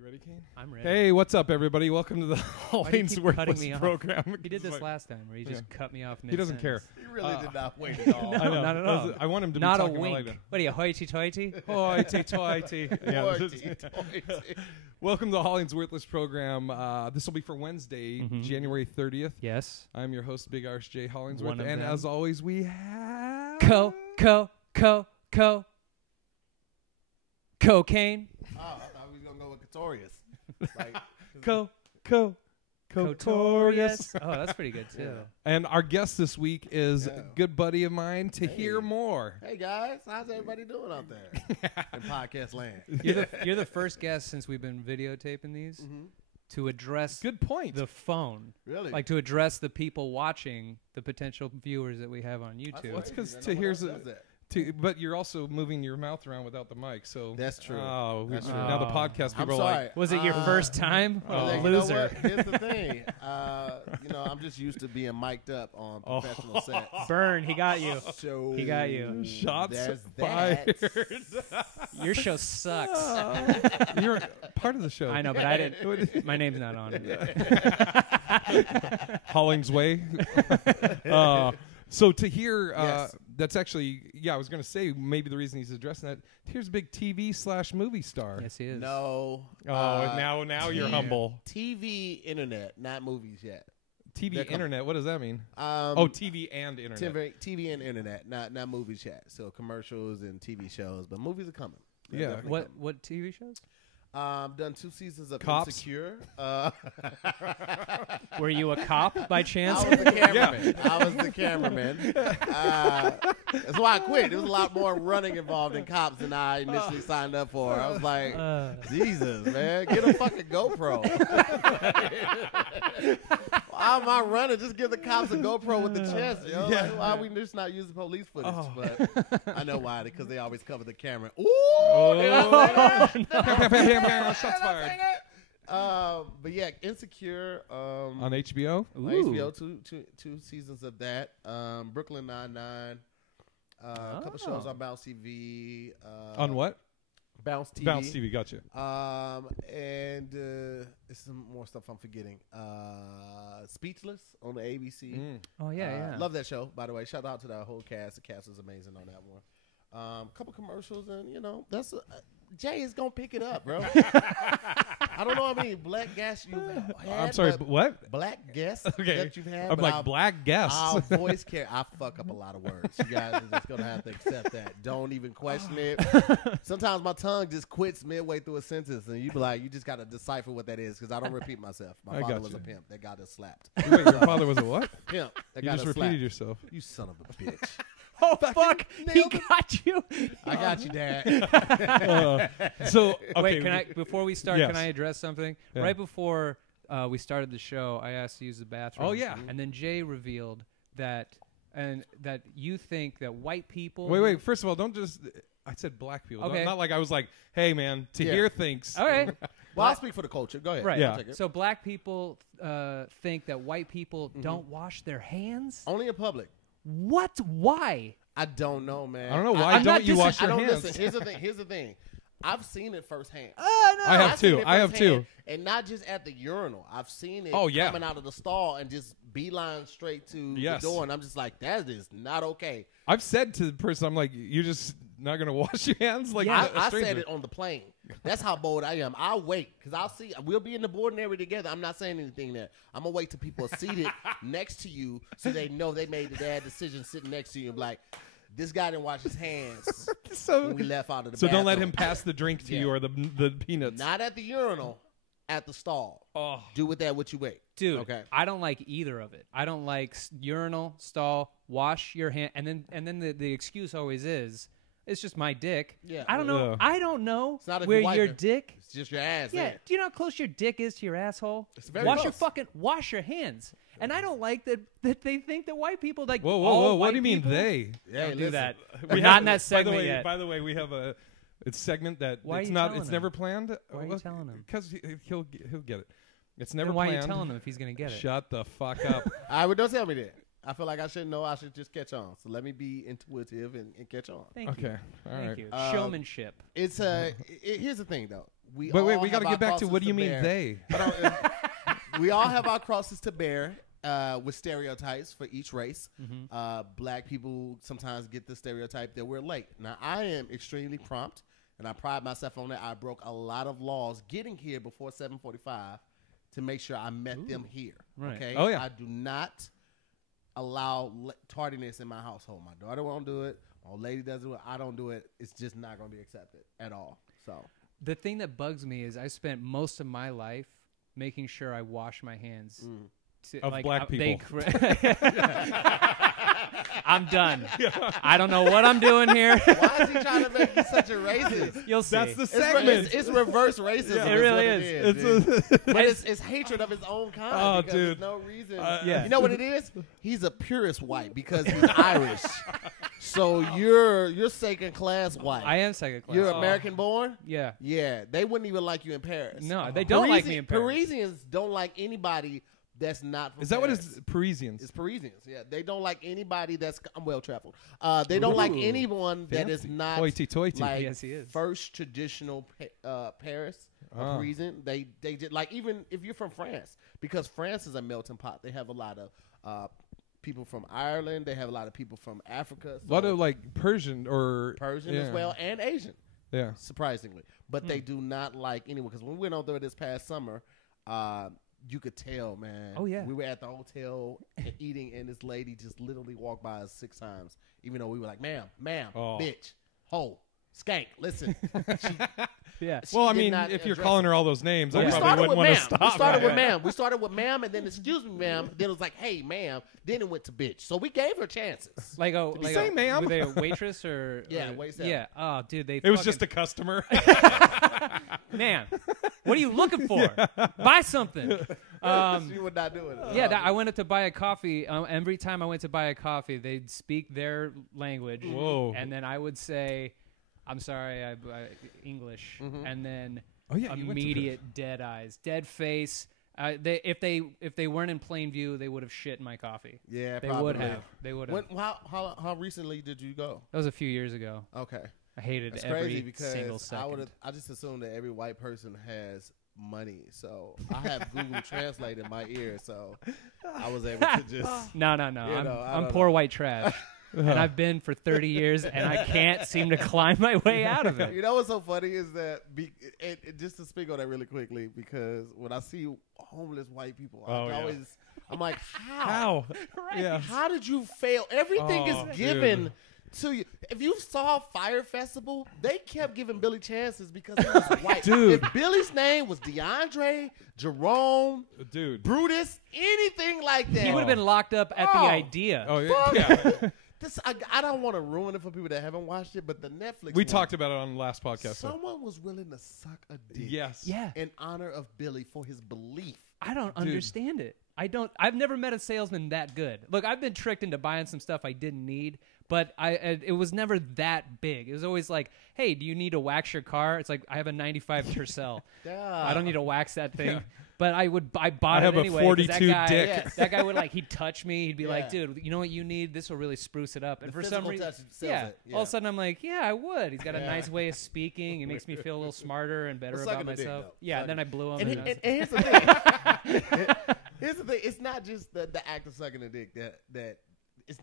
You ready, Kane? I'm ready. Hey, what's up, everybody? Welcome to the Why do you keep cutting me HollingsWorthless off? program. He did this last time where he just cut me off. He doesn't care. He really did not wait at all. I know. not at all. I want him to Not be a talking wink. like that. What are you, hoity-toity? Hoity-toity. Yeah. Hoity-toity. Welcome to the HollingsWorthless program. This will be for Wednesday, January 30th. Yes. I'm your host, Big Arse J. Hollingsworth. One of And them. as always, we have... Cocaine. Oh, I thought we was going to go with Catorius. Like, Cotorious. Oh, that's pretty good, too. Yeah. And our guest this week is a Yeah. good buddy of mine, Tahir Moore. hey, guys. How's everybody doing out there in podcast land? You're the first guest since we've been videotaping these to address Good point. the phone. Really? Like to address the people watching, the potential viewers that we have on YouTube. That's 'cause crazy. Tahir's No one a- else does that. But you're also moving your mouth around without the mic, so That's true. Oh, That's true. now the podcast I'm people are sorry. like, Was it your first time? Oh. Like, Loser. you know what? Here's the thing. I'm just used to being mic'd up on professional sets. Burn, he got you. So He got you. shots there's fired. Your show sucks. You're part of the show. I know, but I didn't. My name's not on it. Hollings Way. So Tahir, Yes. that's actually, I was going to say maybe the reason he's addressing that. Tahir's a big TV/movie star. Yes, he is. No. Now you're humble. TV, internet, not movies yet. TV, They're coming. internet, what does that mean? Oh, TV and internet. TV and internet, not movies yet. So commercials and TV shows, but movies are coming. They're Yeah. definitely What TV shows? coming. Done 2 seasons of Cops? Insecure. Were you a cop by chance? I was the cameraman. I was the cameraman. That's why I quit. There was a lot more running involved in cops than I initially signed up for. I was like, Jesus, man, get a fucking GoPro. Why am I running? Just give the cops a GoPro with the chest, yo. Yeah. Like, why are we just not using police footage? Oh. But I know why, because they always cover the camera. Ooh! Shots fired. But yeah, Insecure. On HBO? On HBO, two seasons of that. Brooklyn Nine-Nine. A couple shows on Bounce TV. On what? Bounce TV. Bounce TV, gotcha. And there's some more stuff I'm forgetting. Speechless on the ABC. Oh yeah. Love that show, by the way. Shout out to the whole cast. The cast is amazing on that one. Couple commercials, and that's Jay is gonna pick it up, bro. I don't know how many black guests you've had. I'm sorry, but what? black guests Okay. that you've had. I'm but like, I'll- black guests. Our voice I fuck up a lot of words. You guys are just gonna have to accept that. Don't even question it. Sometimes my tongue just quits midway through a sentence, and you be like, you just gotta decipher what that is, because I don't repeat myself. My I father got was you. a pimp that got us slapped. Wait, your father was a what? Pimp that You got just us repeated slapped. yourself. You son of a bitch. Oh fuck! He nailed it. got you. I got you, Dad. So, okay. Wait, can I? Before we start, Yes. can I address something? Yeah. Right before we started the show, I asked to use the bathroom. Oh, yeah. And then Jay revealed that you think that white people. Wait. First of all, don't just. I said black people. Okay. Not like I was like, hey, man, Tahir thinks. All right. Well, I'll speak for the culture. Go ahead. Right. Yeah. I'll take it. So black people think that white people don't wash their hands. Only in public. What? Why? I don't know, man. I don't know. Why I'm not don't you wash I your don't hands? listen. Here's the thing. I've seen it firsthand. I have I've seen too. it I have firsthand, too. and not just at the urinal. I've seen it Oh, yeah. coming out of the stall and just beeline straight to Yes. the door, and I'm just like, that is not okay. I've said to the person, I'm like, you're just not going to wash your hands? Like, Yeah. a I stranger. said it on the plane. That's how bold I am. I'll wait, because I'll see. We'll be in the boarding area together. I'm not saying anything there. I'm going to wait till people are seated next to you so they know they made the bad decision sitting next to you and be like, this guy didn't wash his hands when we left out of the So don't let bathroom. him pass the drink to Yeah. you or the peanuts. Not at the urinal, at the stall. Oh, Do with that what you wait. dude, Okay. I don't like either of it. I don't like urinal, stall, wash your hand, and then the excuse always is, it's just my dick. Yeah. I don't know. Yeah. I don't know It's not if where you wipe your it. dick. It's just your ass. Yeah. Yeah. Do you know how close your dick is to your asshole? It's very wash close. your hands. And I don't like that they think that white people like. Whoa. all What white do you mean people- they? Yeah, Don't do that. We We're not have- in that segment by yet. the way, we have a segment that Why are it's you not. telling It's him? never planned. Why are you telling him? Because he'll get it. It's never Then why planned. are you telling him if he's gonna get it? Shut the fuck up. All right, well, don't tell me that. I feel like I should know. I should just catch on. So let me be intuitive and catch on. Thank you. Okay. All Thank right. you. Showmanship. It's here's the thing though. we But all wait, we have got to our get back to crosses what do you mean bear. they? We all have our crosses to bear with stereotypes for each race. Mm-hmm. Black people sometimes get the stereotype that we're late. Now, I am extremely prompt, and I pride myself on that. I broke a lot of laws getting here before 7:45 to make sure I met them here. Right. Okay. Oh, yeah. I do not allow tardiness in my household. My daughter won't do it. My old lady doesn't do it. I don't do it. It's just not going to be accepted at all. So The thing that bugs me is I spent most of my life making sure I wash my hands. Of black people. I'm done. I don't know what I'm doing here. why is he trying to make you such a racist? You'll see. That's the It's, segment. it's reverse racism. It really is. It's dude. But it's hatred of his own kind. Oh, because dude. There's no reason. Yeah. You know what it is? He's a purist white because he's Irish. So you're second class white. I am second class. You're American born? Yeah. Yeah. They wouldn't even like you in Paris. No, they don't like me in Paris. Parisians don't like anybody that's not from Is that what Paris. is Parisians? It's Parisians, yeah. They don't like anybody that's I'm well traveled. They don't like Ooh, anyone that is fancy. not Hoity-toity. like Yes, he is. first traditional Paris or Ah. Parisian. They did like even if you're from France, because France is a melting pot. They have a lot of people from Ireland. They have a lot of people from Africa. A lot of like Persian or Persian yeah. as well and Asian, Yeah. surprisingly. But they do not like anyone because when we went on there this past summer. You could tell, man. Oh, yeah. We were at the hotel eating, and this lady just literally walked by us 6 times, even though we were like, ma'am, Oh. bitch, ho, skank, listen. Yeah. She Well, I did mean, not if you're address calling it. her all those names, I We probably started wouldn't with want ma'am. to stop. We started right? with ma'am. We started with ma'am, and then excuse me, ma'am. Then it was like, hey, ma'am. Then it went to bitch. So we gave her chances. Like a say ma'am. Were they a waitress or Yeah, or- wait a yeah. Oh, dude, they. It was fucking- just a customer. man. What are you looking for? Buy something. She would not do it. Yeah, I went up to buy a coffee. Every time I went to buy a coffee, they'd speak their language. Whoa. And then I would say, I'm sorry, I English. And then Oh, yeah, you went to immediate dead eyes, dead face. If they weren't in plain view, they would have shit in my coffee. Yeah, They probably. would have. They would have. How recently did you go? That was a few years ago. Okay. I hated That's every crazy because single second. I just assume that every white person has money. So I have Google Translate in my ear, so I was able to just No. You know, I I'm don't poor know. white trash. And I've been for 30 years, and I can't seem to climb my way out of it. You know what's so funny is that just to speak on that really quickly, because when I see homeless white people, I'm like, How? Yeah. How did you fail? Everything Oh, is given to you. If you saw Fire Festival, they kept giving Billy chances because he was white. Dude. If Billy's name was DeAndre, Jerome, Dude. Brutus, anything like that, He would have been locked up at the Oh. idea. Oh, Fuck. yeah. I don't want to ruin it for people that haven't watched it, but the Netflix We one, talked about it on the last podcast. so- someone was willing to suck a dick Yes. Yeah. in honor of Billy for his belief. I don't understand it. I've never met a salesman that good. Look, I've been tricked into buying some stuff I didn't need, but it was never that big. It was always like, hey, do you need to wax your car? It's like, I have a 95 Tercel. I don't need to wax that thing. Yeah. But I bought I have it a anyway. 'cause 42 that guy, dick. Yes. That guy would he'd touch me. He'd be like, Yeah. dude, you know what you need? This will really spruce it up. And The for some physical reason, touch sells it. all of a sudden I'm like, yeah, I would. He's got a Yeah. nice way of speaking. He makes me feel a little smarter and better Well, about sucking the dick, myself. though. Yeah, Sucking. then I blew him. And, and I was- and here's the thing. Here's the thing. It's not just the act of sucking a dick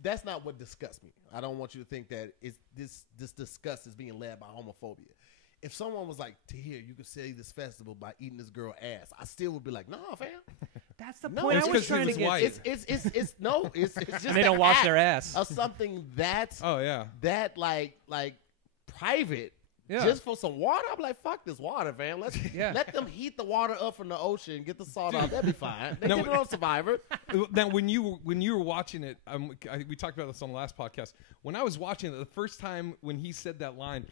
that's not what disgusts me. I don't want you to think that this disgust is being led by homophobia. If someone was like, Tahir, you could save this festival by eating this girl ass, I still would be like, nah, fam. That's the No, point it's I 'cause was he trying was to get. white. It's just And they don't the wash act their ass. of something that's Oh, yeah. that like private. Yeah. Just for some water, I'm like, fuck this water, fam. Let them heat the water up from the ocean, get the salt out. That'd be fine. They No, did it on Survivor. Now, when you were watching it, we talked about this on the last podcast. When I was watching it, the first time when he said that line,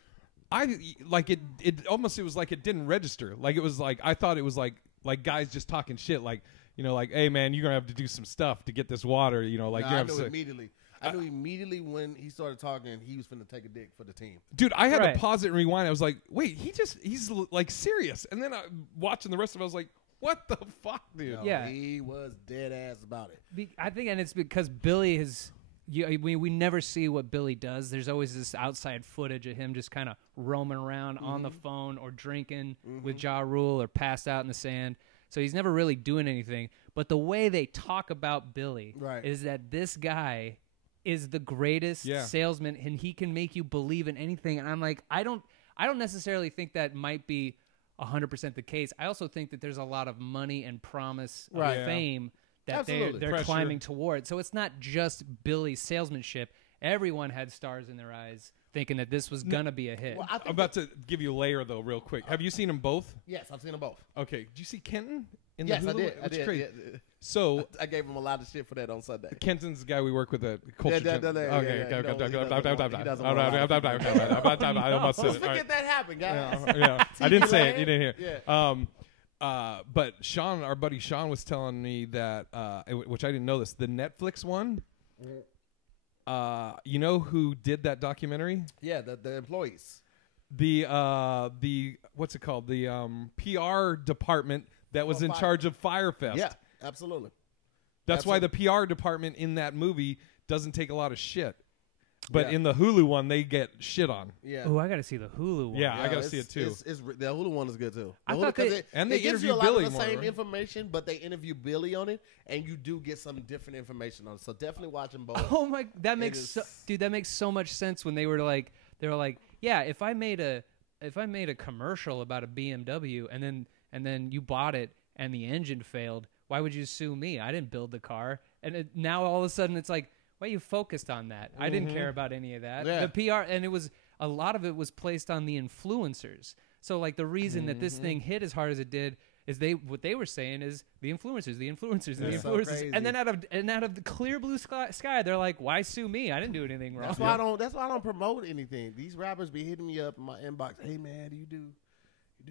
it almost was like it didn't register. Like it was like I thought it was like guys just talking shit. Like like, hey man, you're gonna have to do some stuff to get this water. Like Nah, you're I gonna have knew to. immediately. I knew immediately when he started talking, he was finna take a dick for the team. Dude, I had Right. to pause it and rewind. I was like, wait, he's like serious. And then watching the rest of it, I was like, what the fuck, dude? No, Yeah. he was dead ass about it. I think, and it's because Billy we never see what Billy does. There's always this outside footage of him just kind of roaming around on the phone or drinking with Ja Rule or passed out in the sand. So he's never really doing anything. But the way they talk about Billy is that this guy is the greatest salesman, and he can make you believe in anything. And I'm like, I don't necessarily think that might be 100% the case. I also think that there's a lot of money and promise of fame that they're climbing toward. So it's not just Billy's salesmanship. Everyone had stars in their eyes thinking that this was going to be a hit. Well, I'm about to give you a layer, though, real quick. Have you seen them both? Yes, I've seen them both. Okay. Did you see Kenton? Yes, I did. Which I did. crazy. Yeah. So I gave him a lot of shit for that on Sunday. Kenton's the guy we work with at Culture Gym. Okay. I almost said it. Forget that happened, guys. Yeah. I didn't say it. You didn't hear. Yeah. But Sean, our buddy Sean, was telling me that, which I didn't know this, the Netflix one. You know who did that documentary? Yeah, the employees. The what's it called? The PR department that was in charge of Firefest. Yeah, absolutely. That's why the PR department in that movie doesn't take a lot of shit. But in the Hulu one, they get shit on. Yeah. Oh, I got to see the Hulu one. Yeah, I got to see it too. The Hulu one is good too. I thought they interview gives you a lot Billy of the more, same right? information, but they interview Billy on it, and you do get some different information on it. So definitely watch them both. Oh my, that makes that makes so much sense when they were like, yeah, if I made a commercial about a BMW and then you bought it and the engine failed, why would you sue me? I didn't build the car. And now all of a sudden it's like, why you focused on that? I didn't care about any of that. Yeah. The PR, and it was a lot of it was placed on the influencers. So like the reason that this thing hit as hard as it did is what they were saying is the influencers, So crazy. and then out of the clear blue sky, they're like, why sue me? I didn't do anything wrong. That's why I don't promote anything. These rappers be hitting me up in my inbox. Hey man, do you do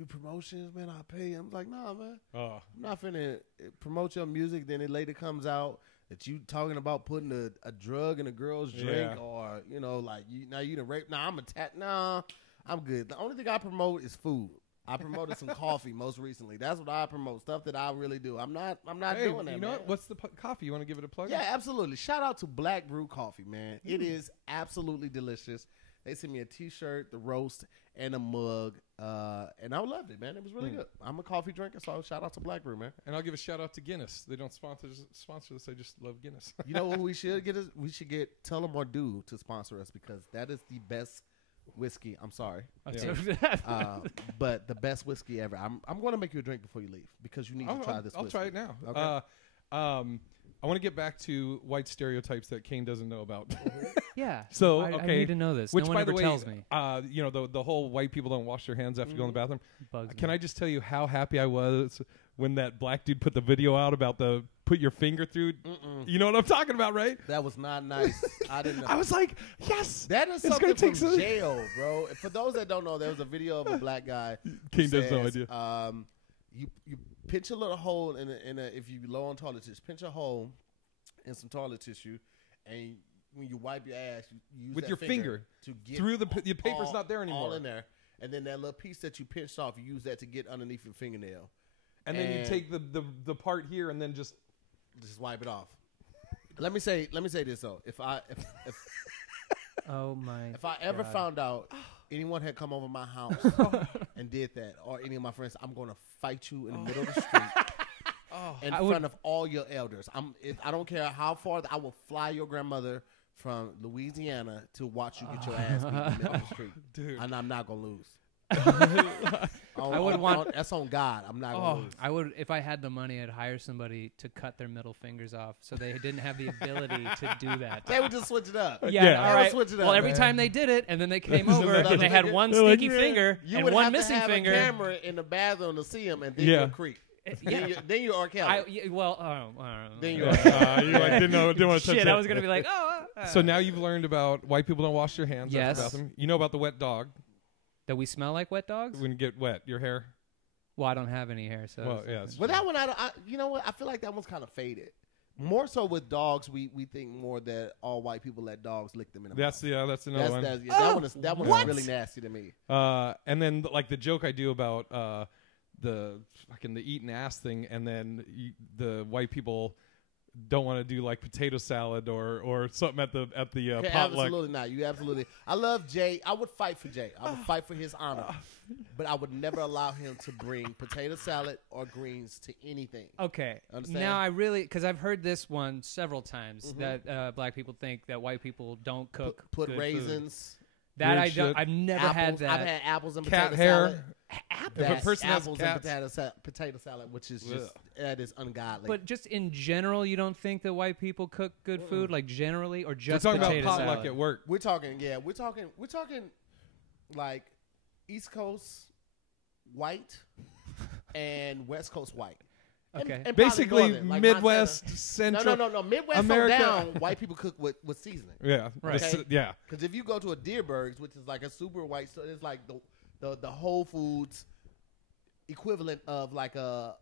promotions, man? I'll pay you. I'm like, nah, man. I'm not finna promote your music. Then it later comes out that you talking about putting a drug in a girl's drink, or like you done rape. Nah, I'm attacked. Nah, I'm good. The only thing I promote is food. I promoted some coffee most recently. That's what I promote. Stuff that I really do. I'm not doing that. You know what? What's the coffee? You want to give it a plug? Yeah, absolutely. Shout out to Black Brew Coffee, man. It is absolutely delicious. They sent me a T-shirt, the roast, and a mug, and I loved it, man. It was really good. I'm a coffee drinker, so shout out to Black Brew, man. And I'll give a shout out to Guinness. They don't sponsor this. I just love Guinness. You know what we should get? We should get Tell 'em or Do to sponsor us, because that is the best whiskey. I'm sorry, but the best whiskey ever. I'm going to make you a drink before you leave, because you need to try this. I'll whiskey. try it now. Okay. I want to get back to white stereotypes that Kane doesn't know about. Yeah. So I need to know this. Which, no one by ever the way, tells me. The whole white people don't wash their hands after going to the bathroom. Bugs Can me. I just tell you how happy I was when that black dude put the video out about the put your finger through? You know what I'm talking about, right? That was not nice. I didn't know. I was like, yes. That is it's something take from jail, bro. For those that don't know, there was a video of a black guy. Kane has no idea. You pinch a little hole in a if you low on toilet tissue, pinch a hole in some toilet tissue, and when you wipe your ass, you use with that your finger to get through the paper's not there anymore. All in there, and then that little piece that you pinched off, you use that to get underneath your fingernail, and then you take the part here and then just wipe it off. Let me say this though. If oh my! If I ever found out anyone had come over my house and did that, or any of my friends, I'm going to fight you in the middle of the street. In front of all your elders. I don't care how far. I will fly your grandmother from Louisiana to watch you get your ass beat in the middle of the street. Dude. And I'm not going to lose. I would want. That's on God. I'm not going to lose. I would, if I had the money, I'd hire somebody to cut their middle fingers off, so they didn't have the ability to do that. They would just switch it up. Yeah, all right. Switch it up, well, every man. time they did it, and then they came over, and they had one stinky finger You and would one have missing to have finger. a camera in the bathroom to see him, and then you'll creep. Then you're R. Kelly. I don't know. Then you didn't want to touch Shit, that. I was gonna be like, So now you've learned about white people don't wash their hands Yes. after the bathroom. You know about the wet dog. that we smell like wet dogs. When you get wet, your hair. Well, I don't have any hair, so. Well, yeah. But that one, you know what? I feel like that one's kind of faded. More so with dogs, we think more that all white people let dogs lick them in the mouth. That's another one. That one is really nasty to me. And then like the joke I do about the eating ass thing, and then the white people don't want to do like potato salad or something at the Okay, potluck. absolutely not. You absolutely. I love Jay. I would fight for Jay. I would fight for his honor, but I would never allow him to bring potato salad or greens to anything. Okay. Understand? Now I really, because I've heard this one several times that black people think that white people don't cook. Put good raisins. Food. That Weird I don't. shit. I've never had Apples. that. I've had apples and Cat potato hair. salad. If a person has apples cats, and potato salad, which is just that is ungodly. But just in general, you don't think that white people cook good food, like generally, or we're just talking about potato potluck salad? at work. we're talking like East Coast white and West Coast white. Okay. And Basically, probably northern, like Midwest, Montana. Central. No. Midwest America. on down, white people cook with seasoning. Yeah, Right. Okay. Yeah. Because if you go to a Deerberg's, which is like a super white store, it's like the Whole Foods equivalent of like a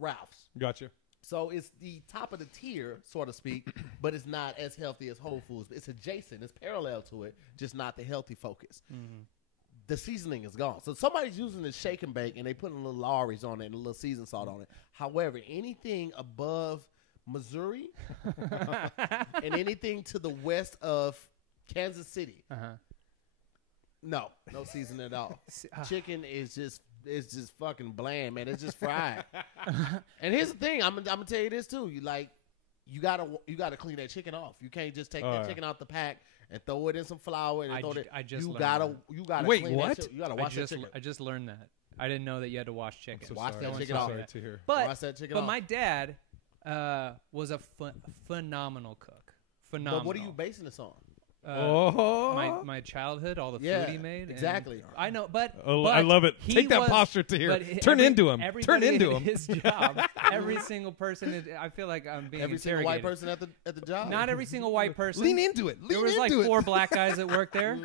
Ralph's. Gotcha. So it's the top of the tier, so to speak, but it's not as healthy as Whole Foods. It's adjacent. It's parallel to it, just not the healthy focus. Mm-hmm. The seasoning is gone. So somebody's using the shake and bake, and they put a little Lawry's on it and a little seasoned salt on it. However, anything above Missouri and anything to the west of Kansas City, no seasoning at all. Chicken is just fucking bland, man. It's just fried. And here's the thing, I'm gonna tell you this too. You gotta clean that chicken off. You can't just take that chicken out the pack and throw it in some flour and throw it. You gotta Wait, clean what? That shit. You gotta wash that chicken. I just learned that. I didn't know that you had to wash chicken. So Wash sorry. that I'm chicken so off. sorry to hear. Wash that chicken But off. my dad was a phenomenal cook. Phenomenal. But what are you basing this on? My childhood, all the Yeah, food he made. and exactly. I know, but, Oh, but I love it. he Take that was- posture to here. but Turn into him. Turn everybody into in him. His job. Every single person. I feel like I'm being Every single interrogated. white person at the job. Not every single white person. Lean into it. There was like 4 black guys that worked there,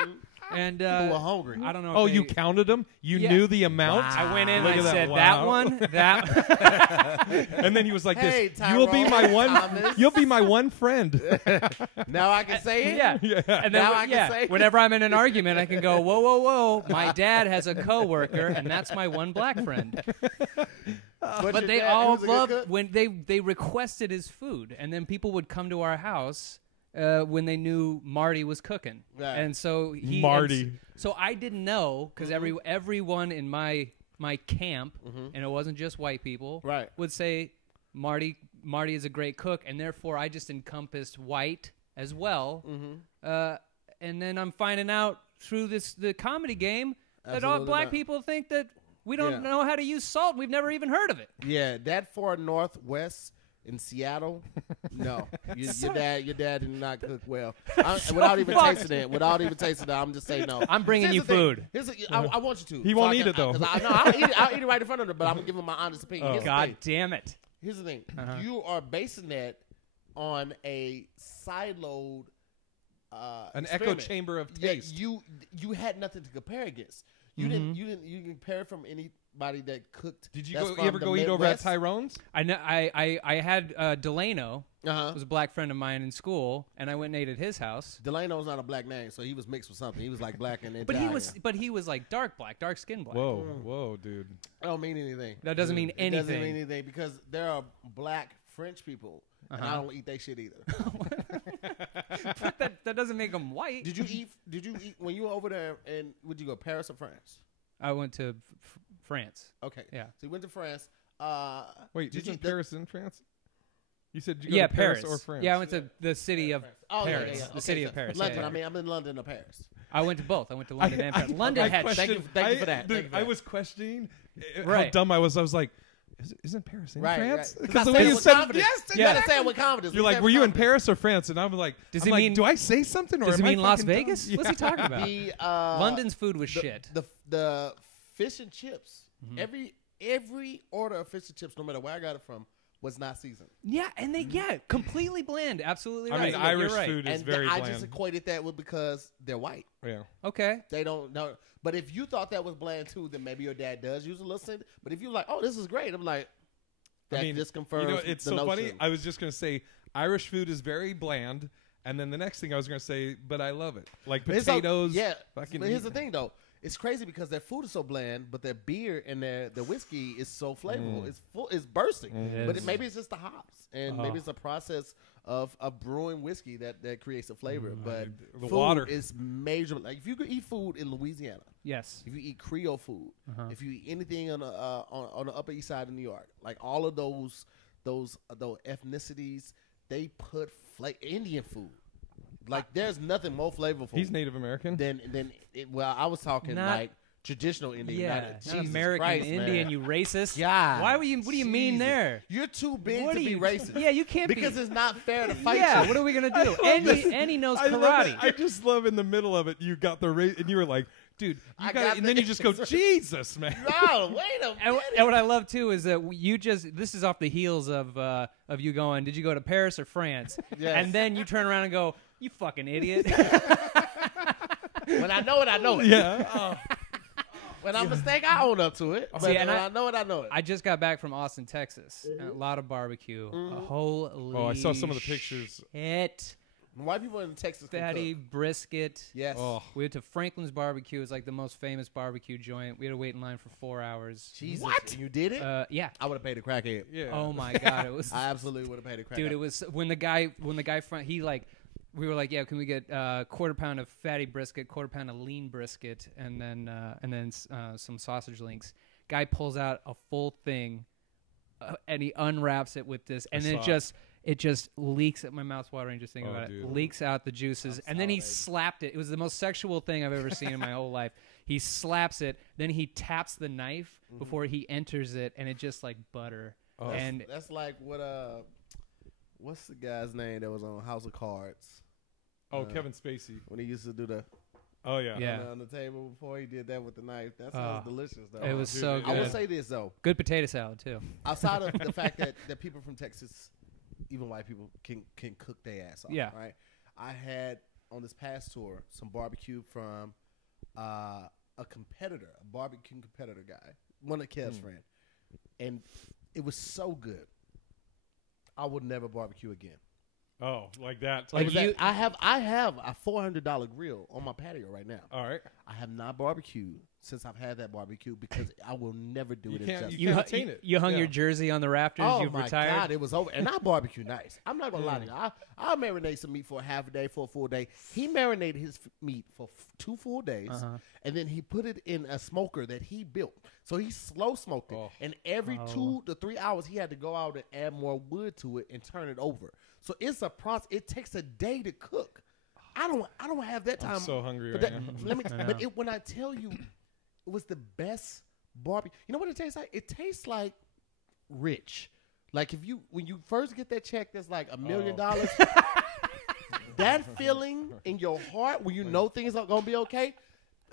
and People were hungry. I don't know. Oh, if you they- counted them? You Yeah. knew the amount? Wow. I went in Look and at I that. said Wow. that one, that. And then he was like Hey, this. You'll be my Tyrone one. Thomas." You'll be my one friend. Now I can say it. Yeah. Yeah. And then Now I can say- whenever I'm in an argument, I can go, whoa, whoa, whoa. My dad has a coworker, and that's my one black friend. But your they dad, all he was a good loved cook? when they requested his food, and then people would come to our house when they knew Marty was cooking, Right. and so he Marty. and so I didn't know because everyone in my camp, and it wasn't just white people, Right. would say Marty is a great cook, and therefore I just encompassed white as well. And then I'm finding out through the comedy game that all Absolutely black not. people think that we don't Yeah. know how to use salt. We've never even heard of it. Yeah, that far northwest in Seattle. No, your dad did not cook well. Without even fucked. tasting it, I'm just saying no. I'm bringing Here's you the thing. food. I want you to. He won't eat it, though. I'll eat it right in front of him, but I'm giving my honest opinion. Here's the God thing. damn it. Here's the thing. You are basing that on a siloed An echo experiment. chamber of Yeah, taste. you had nothing to compare against. You didn't compare from anybody that cooked. Did you that's you from ever the go eat over at Midwest. Tyrone's? I know. I had Delano. Uh-huh. Was a black friend of mine in school, and I went and ate at his house. Delano's not a black name, so he was mixed with something. He was like black and But Italian. he was like dark skin black. Whoa, dude. I don't mean anything. That doesn't mean It anything. doesn't mean anything because there are black French people, and I don't eat that shit either. But that doesn't make him white. Did you eat when you were over there? And would you go Paris or France? I went to France. Okay. Yeah. So you went to France. Wait, did isn't you Paris in France? You said you go Yeah, to Paris or France? Yeah, I went to the city of Oh, yeah, Paris. yeah, yeah. The city so of Paris. London. Yeah, yeah. I mean, I'm in London or Paris. I went to both. I went to London and Paris. London had questioned- Thank you for that. Dude, Thank you for I that. was questioning how Right. dumb I was. I was like, isn't Paris in Right, France? right. Because I the way said it you with said confidence. yes, You gotta exactly. say it with confidence. You're We like, say it were with you in confidence. Paris or France? And I'm like, Does I'm he like, mean- do I say something or Does he am I mean Las fucking dumb? Vegas? Yeah. What's he talking about? The London's food was the, shit. The fish and chips. Every order of fish and chips, no matter where I got it from, was not seasoned. Yeah, and they completely bland. Absolutely I right. mean, You're Irish right. food is And very I bland. just equated that with because they're white. Yeah. Okay. They don't know. But if you thought that was bland too, then maybe your dad does use a little scent. But if you're like, oh, this is great, I'm like, that just confirms You know, it's the so notion. funny. I was just gonna say Irish food is very bland, and then the next thing I was gonna say, but I love it. Like But it's all- potatoes. yeah. fucking But here's meat. the thing, though. it's crazy because their food is so bland, but their beer and their whiskey is so flavorful. It's full. It's bursting. But maybe it's just the hops, and maybe it's a process of brewing whiskey that creates a flavor. But the food water is major. Like if you could eat food in Louisiana, Yes. if you eat Creole food, if you eat anything on the Upper East Side of New York, like all of those ethnicities, they put Indian food. Like there's nothing more flavorful. He's Native American. Well, I was talking Not- like traditional Indian, Yeah, not not Jesus American Christ, Indian, man. you racist. God, Why were you? What do you mean Jesus. there? You're too big What to are be you- racist. Yeah, you can't because be. it's not fair to fight Yeah, you. what are we gonna do? love And that. he knows I love karate. it. I just love in the middle of it. You got the and you were like, dude, you I got, got and then you just go, the- Jesus, man. No, wait a And, minute. and what I love too is that you just this is off the heels of you going, did you go to Paris or France? Yes. And then you turn around and go, you fucking idiot. When I know it, I know it. Yeah. When I'm mistaken, I own up to it. But See, and when I know it, I know it. I just got back from Austin, Texas. And a lot of barbecue. Holy Oh, I saw some of the pictures. shit. White people in Texas can Fatty cook. brisket. Yes. Oh, We went to Franklin's Barbecue. It's like the most famous barbecue joint. We had to wait in line for 4 hours. Jesus. What? And you did it? Yeah. I would have paid a crackhead. yeah. Oh my god, it was I absolutely would have paid a crackhead. dude. It was when the guy front he like. We were like, yeah, can we get quarter pound of fatty brisket, quarter pound of lean brisket, and then some sausage links. Guy pulls out a full thing, and he unwraps it with this, and then it just leaks. My mouth's watering just thinking about dude. it. Leaks out the juices, and then he slapped it. It was the most sexual thing I've ever seen in my whole life. He slaps it, then he taps the knife before he enters it, and it just like butter. Oh. And That's like what what's the guy's name that was on House of Cards? Oh, Kevin Spacey. When he used to do the Oh yeah. Yeah. on the table before he did that with the knife. That sounds delicious though. it was dude, so it- I will good. say this though. Good potato salad too. Outside of the fact that people from Texas, even white people, can cook their ass off. Yeah. Right. I had on this past tour some barbecue from a competitor, a barbecue competitor guy, one of Kev's friend, and it was so good. I would never barbecue again. Oh, like that. Like It was you- I have a $400 grill on my patio right now. All right. I have not barbecued since I've had that barbecue because I will never do You it in can't- justice. you can't attain it. You hung Yeah. your jersey on the rafters. Oh You've my retired. God, it was over, and I barbecue nice. I'm not gonna lie to you. I'll marinate some meat for a half a day, for a full day. He marinated his meat for 2 full days, and then he put it in a smoker that he built. So he slow smoked it, Oh. and every 2 to 3 hours he had to go out and add more wood to it and turn it over. So it's a process. It takes a day to cook. I don't have that time. I'm so hungry But right that- now. let me. But when I tell you, it was the best barbecue. You know what it tastes like? It tastes like rich. Like when you first get that check, that's like $1 million. That feeling in your heart when you know things are gonna be okay.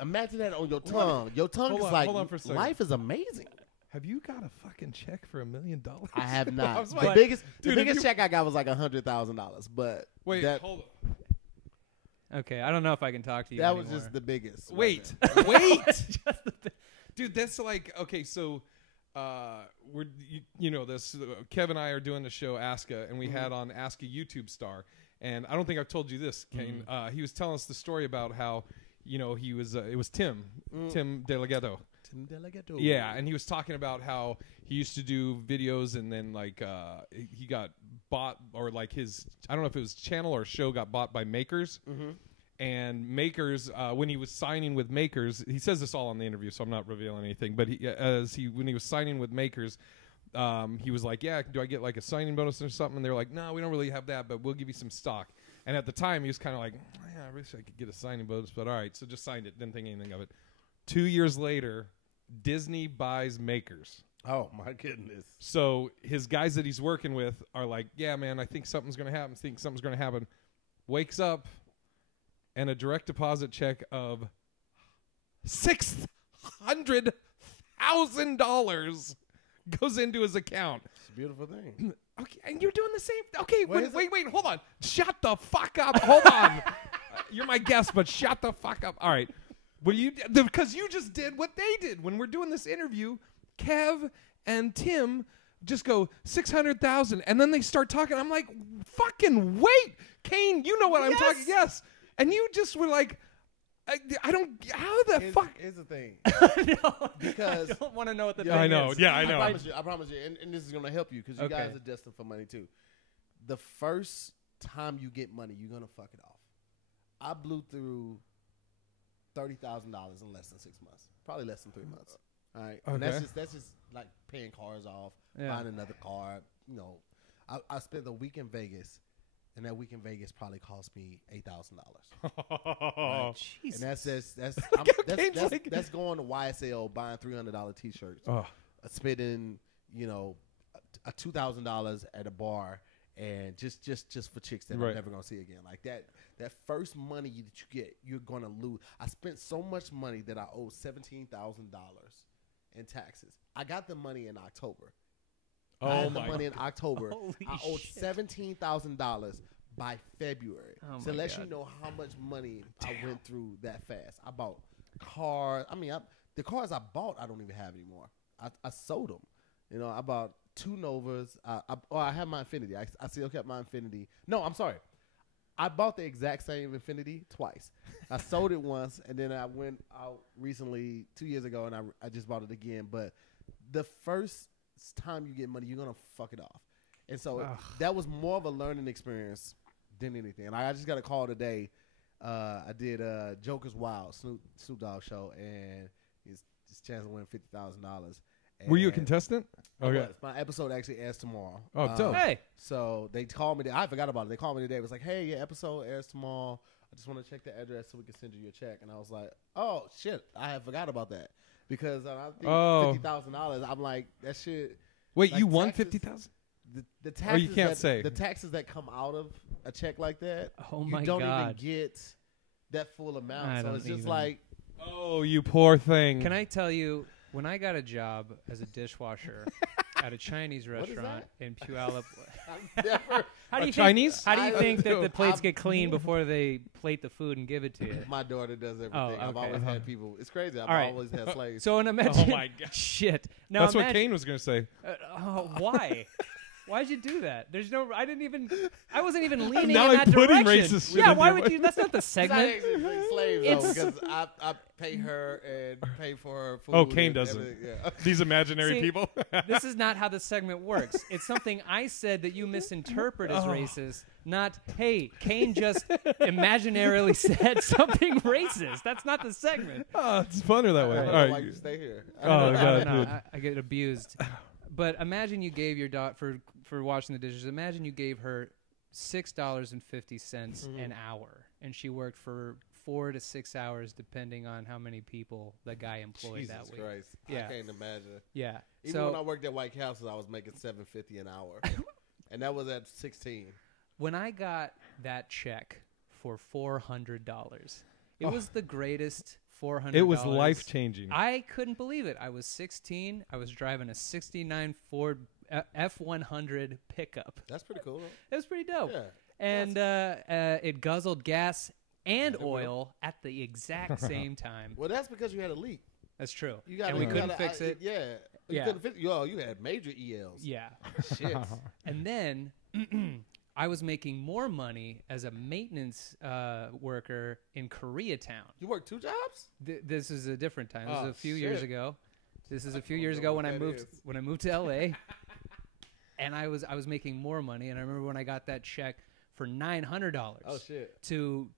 Imagine that on your tongue. Your tongue Hold is on, like hold on for a second. life is amazing. Have you got a fucking check for $1 million? I have not. I was The like, biggest dude, if you- check I got was like $100,000. But Wait, that hold on. Okay, I don't know if I can talk to you. was anymore. just the biggest. right Wait, there. wait, dude. That's like okay. So, we're you know this. Kev and I are doing the show Aska, and we had on Aska YouTube star. And I don't think I've told you this, Kane. He was telling us the story about how he was. It was Tim Delgado. Tim Delgado. Yeah, and he was talking about how he used to do videos, and then like he got bought, or like I don't know if it was channel or show got bought by Makers. And Makers, when he was signing with Makers, he says this all on the interview, so I'm not revealing anything. But when he was signing with Makers, he was like, "Yeah, do I get like a signing bonus or something?" And they're like, "No, we don't really have that, but we'll give you some stock." And at the time, he was kind of like, "Yeah, I wish I could get a signing bonus, but all right." So just signed it, didn't think anything of it. 2 years later, Disney buys Makers. Oh my goodness. So his guys that he's working with are like, "Yeah, man, I think something's going to happen. Wakes up, and a direct deposit check of $600,000 goes into his account. It's a beautiful thing. Okay, and you're doing the same. Okay, What is wait, hold on. Shut the fuck up. Hold on. You're my guest, but shut the fuck up. All right. Because you just did what they did when we're doing this interview. Kev and Tim just go 600,000, and then they start talking. I'm like, fucking wait, Kane. You know what I'm talking? Yes. And you just were like, I don't. How the fuck? Here's the thing. No, Because I don't want to know what the Yeah, thing I know. is. Yeah, I know. I promise you, and this is gonna help you because you Okay. guys are destined for money too. The first time you get money, you're gonna fuck it off. I blew through $30,000 in less than 6 months, probably less than 3 months. All right, and Okay. that's just like paying cars off, Yeah. buying another car. You know, I spent a week in Vegas, and that week in Vegas probably cost me $8,000. Jesus. And that's Kane's like- that's going to YSL buying $300 t-shirts, Oh. spending a $2,000 at a bar, and just for chicks that Right. I'm never gonna see again. Like that first money that you get, you're gonna lose. I spent so much money that I owe $17,000 in taxes. I got the money in October. I Oh had the my. money in October. Holy I owed shit. $17,000 by February. Oh So my let you God. know how much money I went through that fast. I bought cars. I mean, the cars I bought, I don't even have anymore. I sold them. You know, I bought 2 Novas. I have my Infinity. I still kept my Infinity. No, I'm sorry. I bought the exact same Infinity twice. I sold it once, and then I went out recently 2 years ago, and I just bought it again. But the first time you get money, you're gonna fuck it off, and so that was more of a learning experience than anything. And I just got a call today. I did Joker's Wild Snoop Dogg show, and his chance to win $50,000. Were you a contestant? Okay. My episode actually airs tomorrow. Oh, dope. Hey. So they called me. I forgot about it. They called me today. It was like, hey, your episode airs tomorrow. I just want to check the address so we can send you your check. And I was like, oh, shit. I had forgot about that. Because I think $50,000, I'm like, that shit. Wait, like you won taxes- 50,000? The taxes you can't that, say. The taxes that come out of a check like that, Oh you my don't God. even get that full amount. I So don't it's just even. like, Oh, you poor thing. Can I tell you, when I got a job as a dishwasher at a Chinese What is restaurant in Puyallup, I've never. how do you Chinese? Think, how do you I think that do. the plates I'm- get clean before they plate the food and give it to you? My daughter does everything. Oh, I've okay. always had people. It's crazy. I've All right. always had slaves. So, imagine. Oh my God. Shit. Now That's what imagine, Kane was going to say. Why? Why'd you do that? There's no. I wasn't even leaning Now in I'm that putting direction. racist shit Yeah. in Why your would voice. you? That's not the It's not segment. actually slaves It's- though, because I pay her and pay for her food. Oh, Kane and doesn't. everything. Yeah. These imaginary See, people. This is not how the segment works. It's something I said that you misinterpret as racist, not, hey, Kane just imaginarily said something racist. That's not the segment. Oh, it's funner that way. I All don't right. know why you stay here. Oh, No, God, no, dude. I get abused. But imagine you gave your daughter, for washing the dishes, imagine you gave her $6.50 an hour, and she worked for 4 to 6 hours, depending on how many people the guy employed Jesus that week. Christ. Yeah. I can't imagine. Yeah. Even when I So worked at White Castle, I was making $7.50 an hour, and that was at 16. when I got that check for $400, it was the greatest $400. It was life changing. I couldn't believe it. I was 16. I was driving a 69 Ford F100 pickup. That's pretty cool. It was pretty dope. Yeah. And it guzzled gas and oil at the exact same time. Well, that's because you had a leak. That's true. You got and we couldn't fix it. Yeah. You Yeah. couldn't fix it. Yo, you had major ELs. Yeah. Shit. And then I was making more money as a maintenance worker in Koreatown. You worked 2 jobs? This is a different time. This is Oh, a few years shit. ago. This is a few don't years know ago what when I that moved is. when I moved to LA. And I was making more money, and I remember when I got that check for $900 Oh, shit. to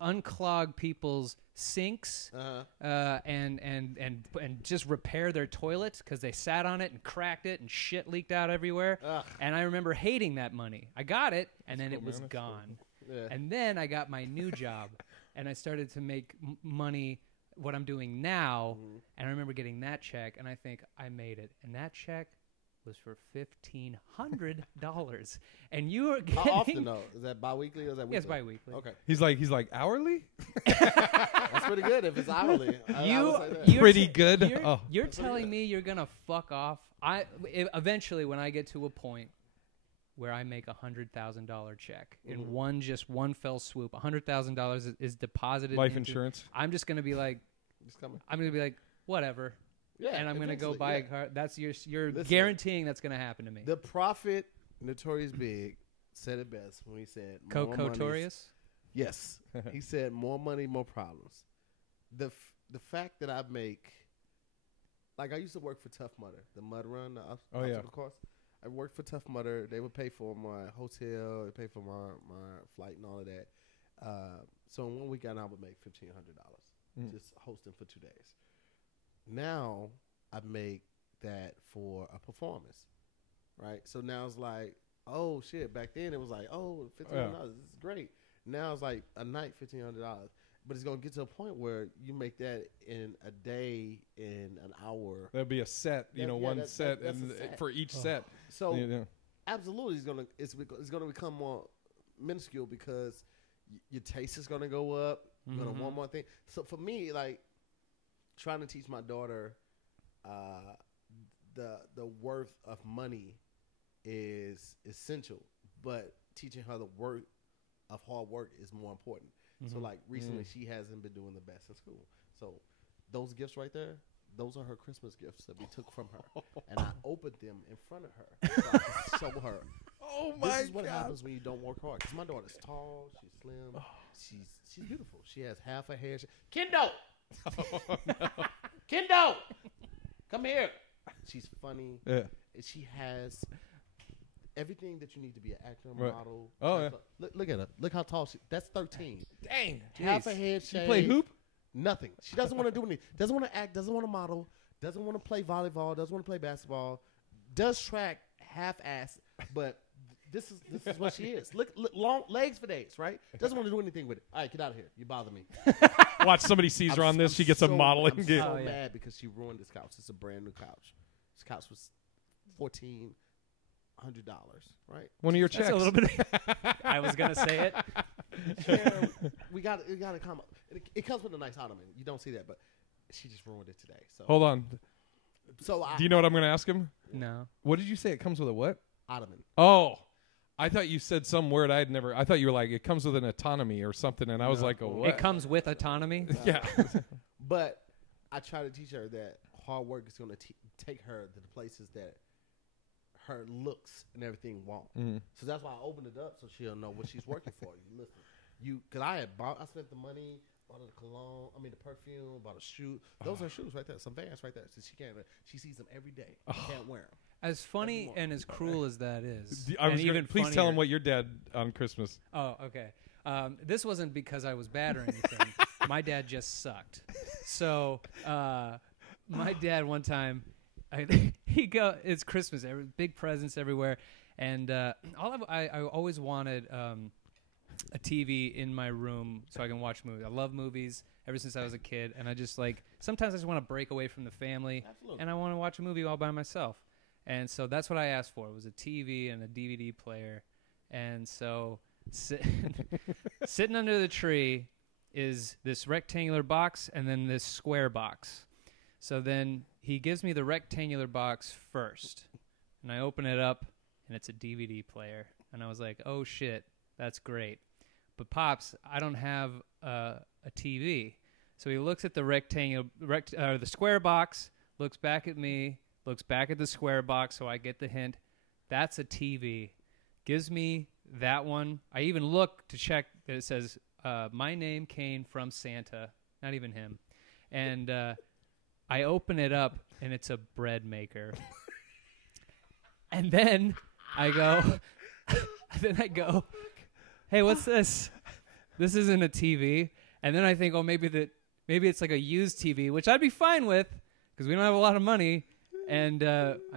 unclog people's sinks Uh-huh. and just repair their toilet because they sat on it and cracked it and shit leaked out everywhere. Ugh. And I remember hating that money. I got it, and then cool, it was man. That's cool. gone. Yeah. And then I got my new job, and I started to make money, what I'm doing now. Mm-hmm. And I remember getting that check, and I think I made it. And that check was for $1,500. And you are getting... How often, though? Is that bi-weekly or is that weekly? Yes, bi-weekly. Okay. He's like hourly? That's pretty good if it's hourly. I would say that. You're Pretty good. You're, Oh. you're telling me you're gonna fuck off. Eventually, when I get to a point where I make $100,000 check in one fell swoop, $100,000 is deposited. Life into- insurance. I'm just gonna be like, Just coming. whatever, Yeah, and I'm gonna go eventually, buy a yeah. car. That's you're Listen. guaranteeing that's gonna happen to me. The prophet, Notorious Big, said it best when he said, more money is- Cotorius. Yes. He said, more money, more problems. the fact that I make, like I used to work for Tough Mudder, the mud run, the obstacle course. I worked for Tough Mudder. They would pay for my hotel, they pay for my flight and all of that. So in 1 weekend I would make $1,500 just hosting for 2 days. Now I make that for a performance, right? So now it's like, oh shit! Back then it was like, oh, $1,500. This is great. Now it's like a night, $1,500. But it's gonna get to a point where you make that in a day, in an hour. That'd be a set, one set, and for each set. So absolutely, it's gonna become more minuscule because your taste is gonna go up. You're gonna want more things. So for me, like trying to teach my daughter the worth of money is essential, but teaching her the worth of hard work is more important. So like recently she hasn't been doing the best in school. So those gifts right there, those are her Christmas gifts that we took from her. And I opened them in front of her so I could show her. Oh my God. This is what happens when you don't work hard. Because my daughter's tall, she's slim, she's beautiful. She has half a hair. Kendo! Kendo! Come here. She's funny. Yeah. And she has everything that you need to be an actor, model. Oh, yeah. Look at her. Look how tall she is. That's 13. Dang. Half a head shave. She play hoop? Nothing. She doesn't want to do anything. Doesn't want to act. Doesn't want to model. Doesn't want to play volleyball. Doesn't want to play basketball. Does track half-ass, but this is what she is. Look, long legs for days, right? Doesn't want to do anything with it. All right, get out of here. You bother me. Watch, somebody sees her on this. She gets a modeling gig. I'm so mad because she ruined this couch. It's a brand new couch. This couch was $1,400, right? One of your checks. That's a little bit. I was gonna say it. Yeah, we got to come up. It comes with a nice ottoman. You don't see that, but she just ruined it today. So hold on. So do you know what I'm going to ask him? No. What did you say? It comes with a what? Ottoman. Oh, I thought you said some word I'd never. I thought you were like, it comes with an autonomy or something, and I was like, what? It comes with autonomy. Yeah. But I try to teach her that hard work is going to take her to the places that her looks and everything won't. So that's why I opened it up so she'll know what she's working for. You listen, because I spent the money, bought her the cologne, the perfume, bought a shoe. Those are shoes right there, some Vans right there. So she sees them every day. Can't wear them. As funny and as cruel as that is, please tell him what your dad on Christmas. Oh, okay. This wasn't because I was bad or anything. My dad just sucked. So my dad one time, it's Christmas, big presents everywhere, and I always wanted a TV in my room so I can watch movies. I love movies ever since I was a kid, and I just sometimes I just want to break away from the family. Absolutely. And I want to watch a movie all by myself. And so that's what I asked for, was a TV and a DVD player. And so sitting under the tree is this rectangular box and then this square box. So then he gives me the rectangular box first, and I open it up, and it's a DVD player. And I was like, oh, shit, that's great. But, Pops, I don't have a TV. So he looks at the the square box, looks back at me, looks back at the square box, so I get the hint. That's a TV. Gives me that one. I even look to check that it says, my name, Kane, from Santa. Not even him. And I open it up, and it's a bread maker. And then I go, hey, what's this? This isn't a TV. And then I think, maybe it's like a used TV, which I'd be fine with because we don't have a lot of money. And,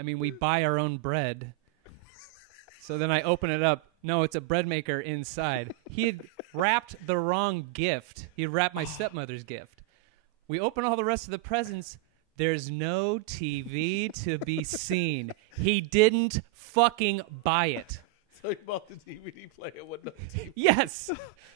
we buy our own bread. So then I open it up. No, it's a bread maker inside. He had wrapped the wrong gift. He had wrapped my stepmother's gift. We open all the rest of the presents. There's no TV to be seen. He didn't fucking buy it. So he bought the DVD player with no TV. Yes.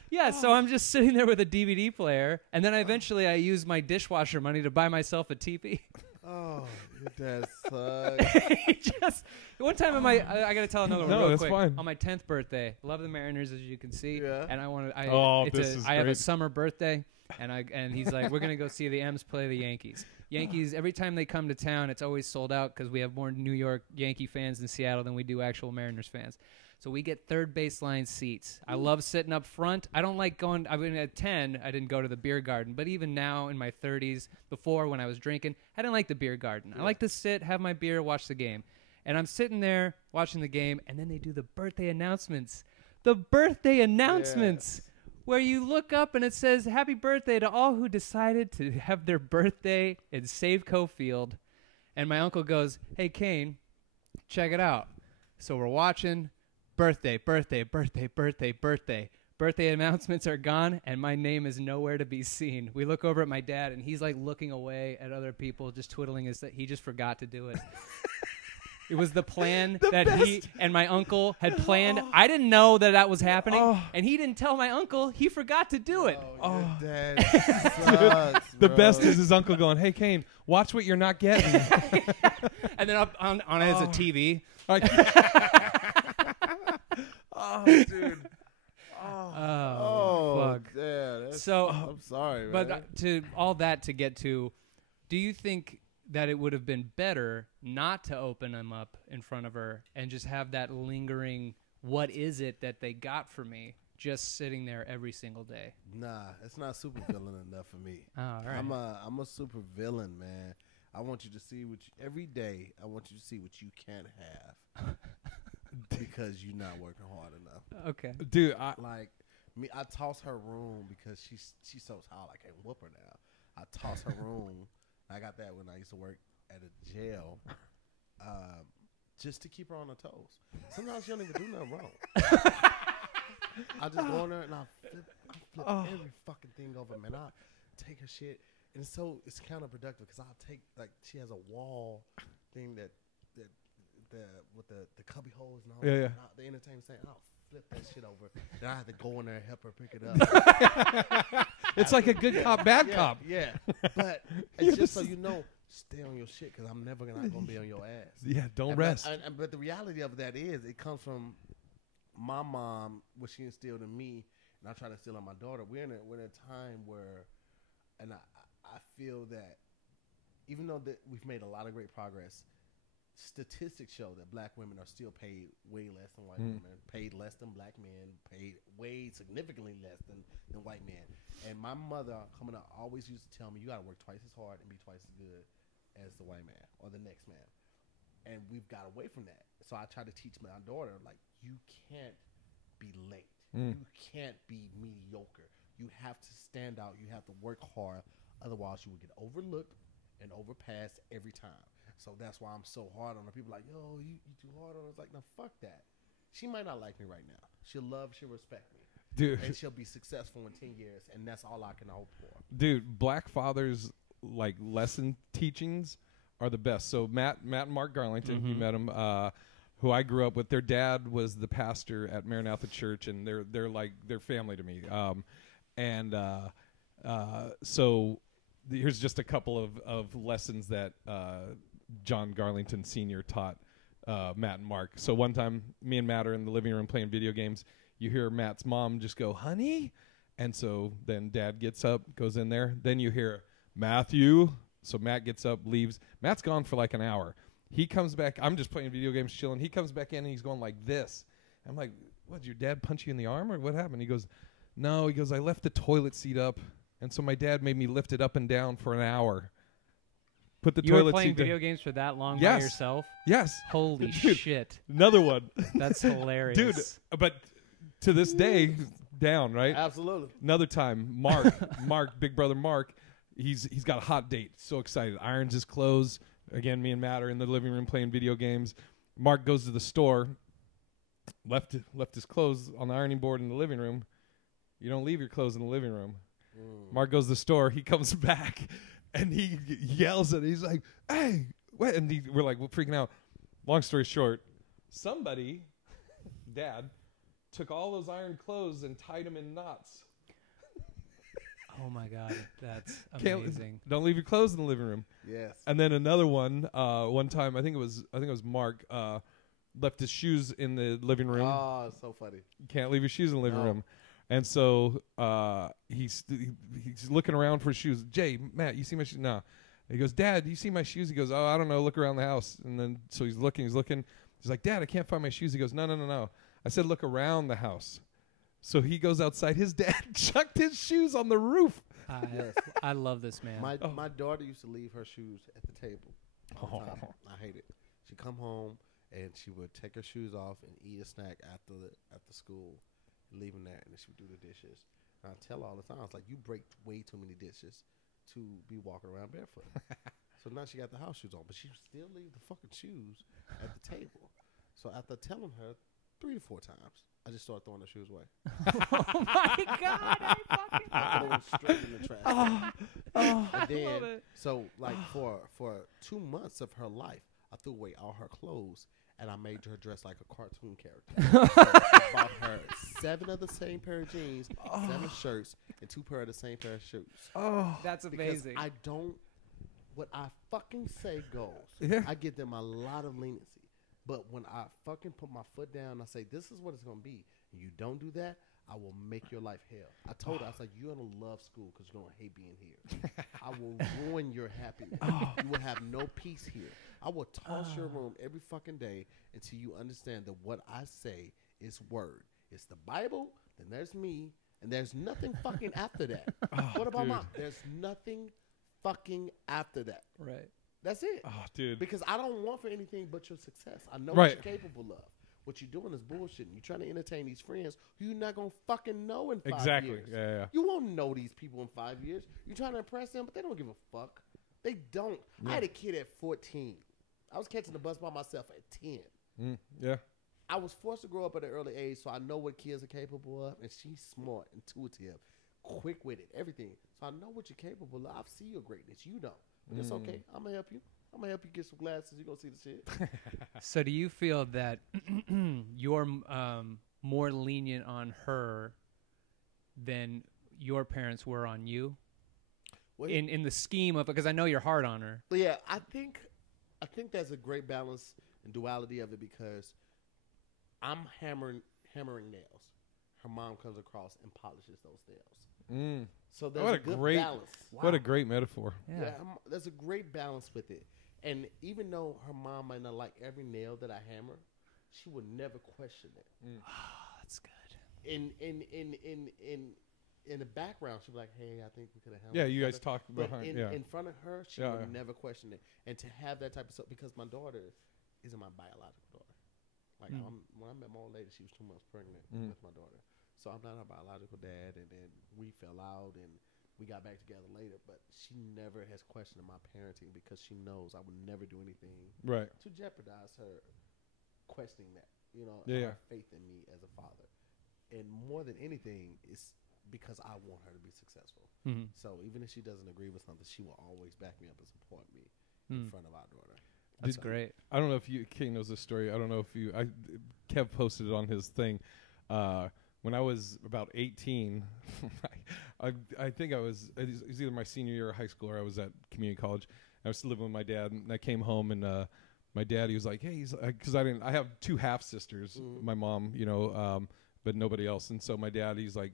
Yeah, so I'm just sitting there with a DVD player, and then eventually I use my dishwasher money to buy myself a TV. Oh, your dad sucks. One time I got to tell another one real quick. Fine. On my 10th birthday, love the Mariners, as you can see. Yeah. And I have a summer birthday, and he's like, we're going to go see the M's play the Yankees. Yankees, every time they come to town, it's always sold out because we have more New York Yankee fans in Seattle than we do actual Mariners fans. So we get third baseline seats. I love sitting up front. I don't like going. I mean, at 10, I didn't go to the beer garden. But even now in my 30s, before when I was drinking, I didn't like the beer garden. I like to sit, have my beer, watch the game. And I'm sitting there watching the game, and then they do the birthday announcements. The birthday announcements, where you look up and it says, "Happy birthday to all who decided to have their birthday in Safeco Field." And my uncle goes, "Hey, Kane, check it out." So we're watching birthday. Birthday announcements are gone, and my name is nowhere to be seen. We look over at my dad, and he's like looking away at other people, just twiddling his. He just forgot to do it. It was the plan he and my uncle had planned. I didn't know that was happening, and he didn't tell my uncle. He forgot to do it. Dad sucks, The best is his uncle going, "Hey, Kane, watch what you're not getting." And then up on it is a TV. Dude. Fuck. Yeah, So, I'm sorry, man. But to all that to get to, do you think that it would have been better not to open him up in front of her and just have that lingering, what is it that they got for me, just sitting there every single day? Nah, it's not super villain enough for me. Oh, all right. I'm a super villain, man. I want you to see every day. I want you to see what you can't have because you're not working hard enough. Okay, Dude, I toss her room because she's so tall. I can't whoop her now. I toss her room. I got that when I used to work at a jail, just to keep her on her toes. Sometimes she don't even do nothing wrong. I just go in there and I flip every fucking thing over, man. I take her shit, and it's counterproductive because I'll take, like, she has a wall thing that with the cubby holes and all that. The entertainment saying, I'll flip that shit over. Then I have to go in there and help her pick it up. it's like a good cop, bad cop. Yeah, but it's just so you know, stay on your shit because I'm never not gonna be on your ass. Yeah, don't rest. But the reality of that is, it comes from my mom, what she instilled in me, and I try to instill in my daughter. We're in a time where, and I feel that even though that we've made a lot of great progress, statistics show that black women are still paid way less than white women, paid less than black men, paid way significantly less than white men. And my mother coming up always used to tell me, you got to work twice as hard and be twice as good as the white man or the next man. And we've got away from that. So I try to teach my daughter, like, you can't be late. You can't be mediocre. You have to stand out. You have to work hard. Otherwise, you will get overlooked and overpassed every time. So that's why I'm so hard on her. People are like, yo, you too hard on her. It's like, no, fuck that. She might not like me right now. She'll respect me. Dude. And she'll be successful in 10 years, and that's all I can hope for. Dude, black fathers, like, lesson teachings are the best. So Matt and Mark Garlington, you met him, who I grew up with. Their dad was the pastor at Maranatha Church, and they're family to me. So here's just a couple of lessons that John Garlington Sr. taught Matt and Mark. So one time, me and Matt are in the living room playing video games. You hear Matt's mom just go, "Honey," and so then Dad gets up, goes in there. Then you hear Matthew. So Matt gets up, leaves. Matt's gone for like an hour. He comes back. I'm just playing video games, chilling. He comes back in and he's going like this. I'm like, "What? Did your dad punch you in the arm or what happened?" He goes, "No." He goes, "I left the toilet seat up, and so my dad made me lift it up and down for an hour." Put the You toilet were playing seat video games for that long by Yes. yourself? Yes. Holy Dude, shit. Another one. That's hilarious. Dude, but to this day, down, right? Absolutely. Another time, Mark, big brother Mark, he's got a hot date. So excited. Irons his clothes. Again, me and Matt are in the living room playing video games. Mark goes to the store, left his clothes on the ironing board in the living room. You don't leave your clothes in the living room. Mark goes to the store. He comes back, and he yells at it. He's like, "Hey, what?" And we're like, we're freaking out. Long story short, somebody, Dad, took all those iron clothes and tied them in knots. Oh my God, that's amazing. Don't leave your clothes in the living room. Yes. And then another one. One time, I think it was Mark. Left his shoes in the living room. Oh, it's so funny. You can't leave your shoes in the living room. And so he's looking around for shoes. "Jay, Matt, you see my shoes?" No. He goes, "Dad, do you see my shoes?" He goes, "Oh, I don't know. Look around the house." And then so he's looking. He's like, "Dad, I can't find my shoes." He goes, No. I said, look around the house. So he goes outside. His dad chucked his shoes on the roof. I love this man. My daughter used to leave her shoes at the table. All the time. I hate it. She'd come home and she would take her shoes off and eat a snack after school, leave them there, and then she would do the dishes. And I tell her all the time, I was like, you break way too many dishes to be walking around barefoot. So now she got the house shoes on, but she still leave the fucking shoes at the table. So after telling her 3 to 4 times, I just started throwing her shoes away. Oh my God! I Put them straight in the trash. love Then, it. so like for 2 months of her life, I threw away all her clothes and I made her dress like a cartoon character. So I bought her 7 of the same pair of jeans, 7 shirts, and 2 pair of the same pair of shoes. That's amazing. Because I don't. What I fucking say goes. Yeah. I give them a lot of leniency. But when I fucking put my foot down, I say, this is what it's going to be. And you don't do that, I will make your life hell. I told her, I was like, you're going to love school because you're going to hate being here. I will ruin your happiness. You will have no peace here. I will toss your room every fucking day until you understand that what I say is word. It's the Bible, then there's me, and there's nothing fucking after that. What about mom? There's nothing fucking after that. Right. That's it. Oh, dude. Because I don't want for anything but your success. I know Right. what you're capable of. What you're doing is bullshit. You're trying to entertain these friends who you're not going to fucking know in 5 Exactly. years. Yeah. You won't know these people in 5 years. You're trying to impress them, but they don't give a fuck. They don't. I had a kid at 14. I was catching the bus by myself at 10. Yeah. I was forced to grow up at an early age, so I know what kids are capable of, and she's smart, intuitive, quick-witted, everything. So I know what you're capable of. I see your greatness. You don't. But it's okay. I'm going to help you. I'm going to help you get some glasses. You're going to see the shit. So do you feel that you're more lenient on her than your parents were on you? Well, In the scheme of, because I know you're hard on her. yeah, I think there's a great balance and duality of it because I'm hammering nails. Her mom comes across and polishes those nails. So there's a good balance. What a great metaphor. Yeah. There's a great balance with it. And even though her mom might not like every nail that I hammer, she would never question it. That's good. In the background, she'd be like, "Hey, I think we could have handled." Yeah, it you guys better." talk But behind. in front of her, she would never question it. And to have that type of stuff, because my daughter isn't my biological daughter. Like when I met my old lady, she was 2 months pregnant with my daughter. So I'm not her biological dad, and then we fell out, and we got back together later. But she never has questioned my parenting because she knows I would never do anything to jeopardize her questioning that. Her faith in me as a father. And more than anything, it's because I want her to be successful. So even if she doesn't agree with something, she will always back me up and support me in front of our daughter. That's great. I don't know if Kane knows this story. I don't know if Kev posted it on his thing. When I was about 18, I think it was either my senior year of high school or I was at community college. I was living with my dad, and I came home, and my dad, he was like, "Hey," because I have 2 half sisters, my mom, but nobody else, and so my dad, he's like,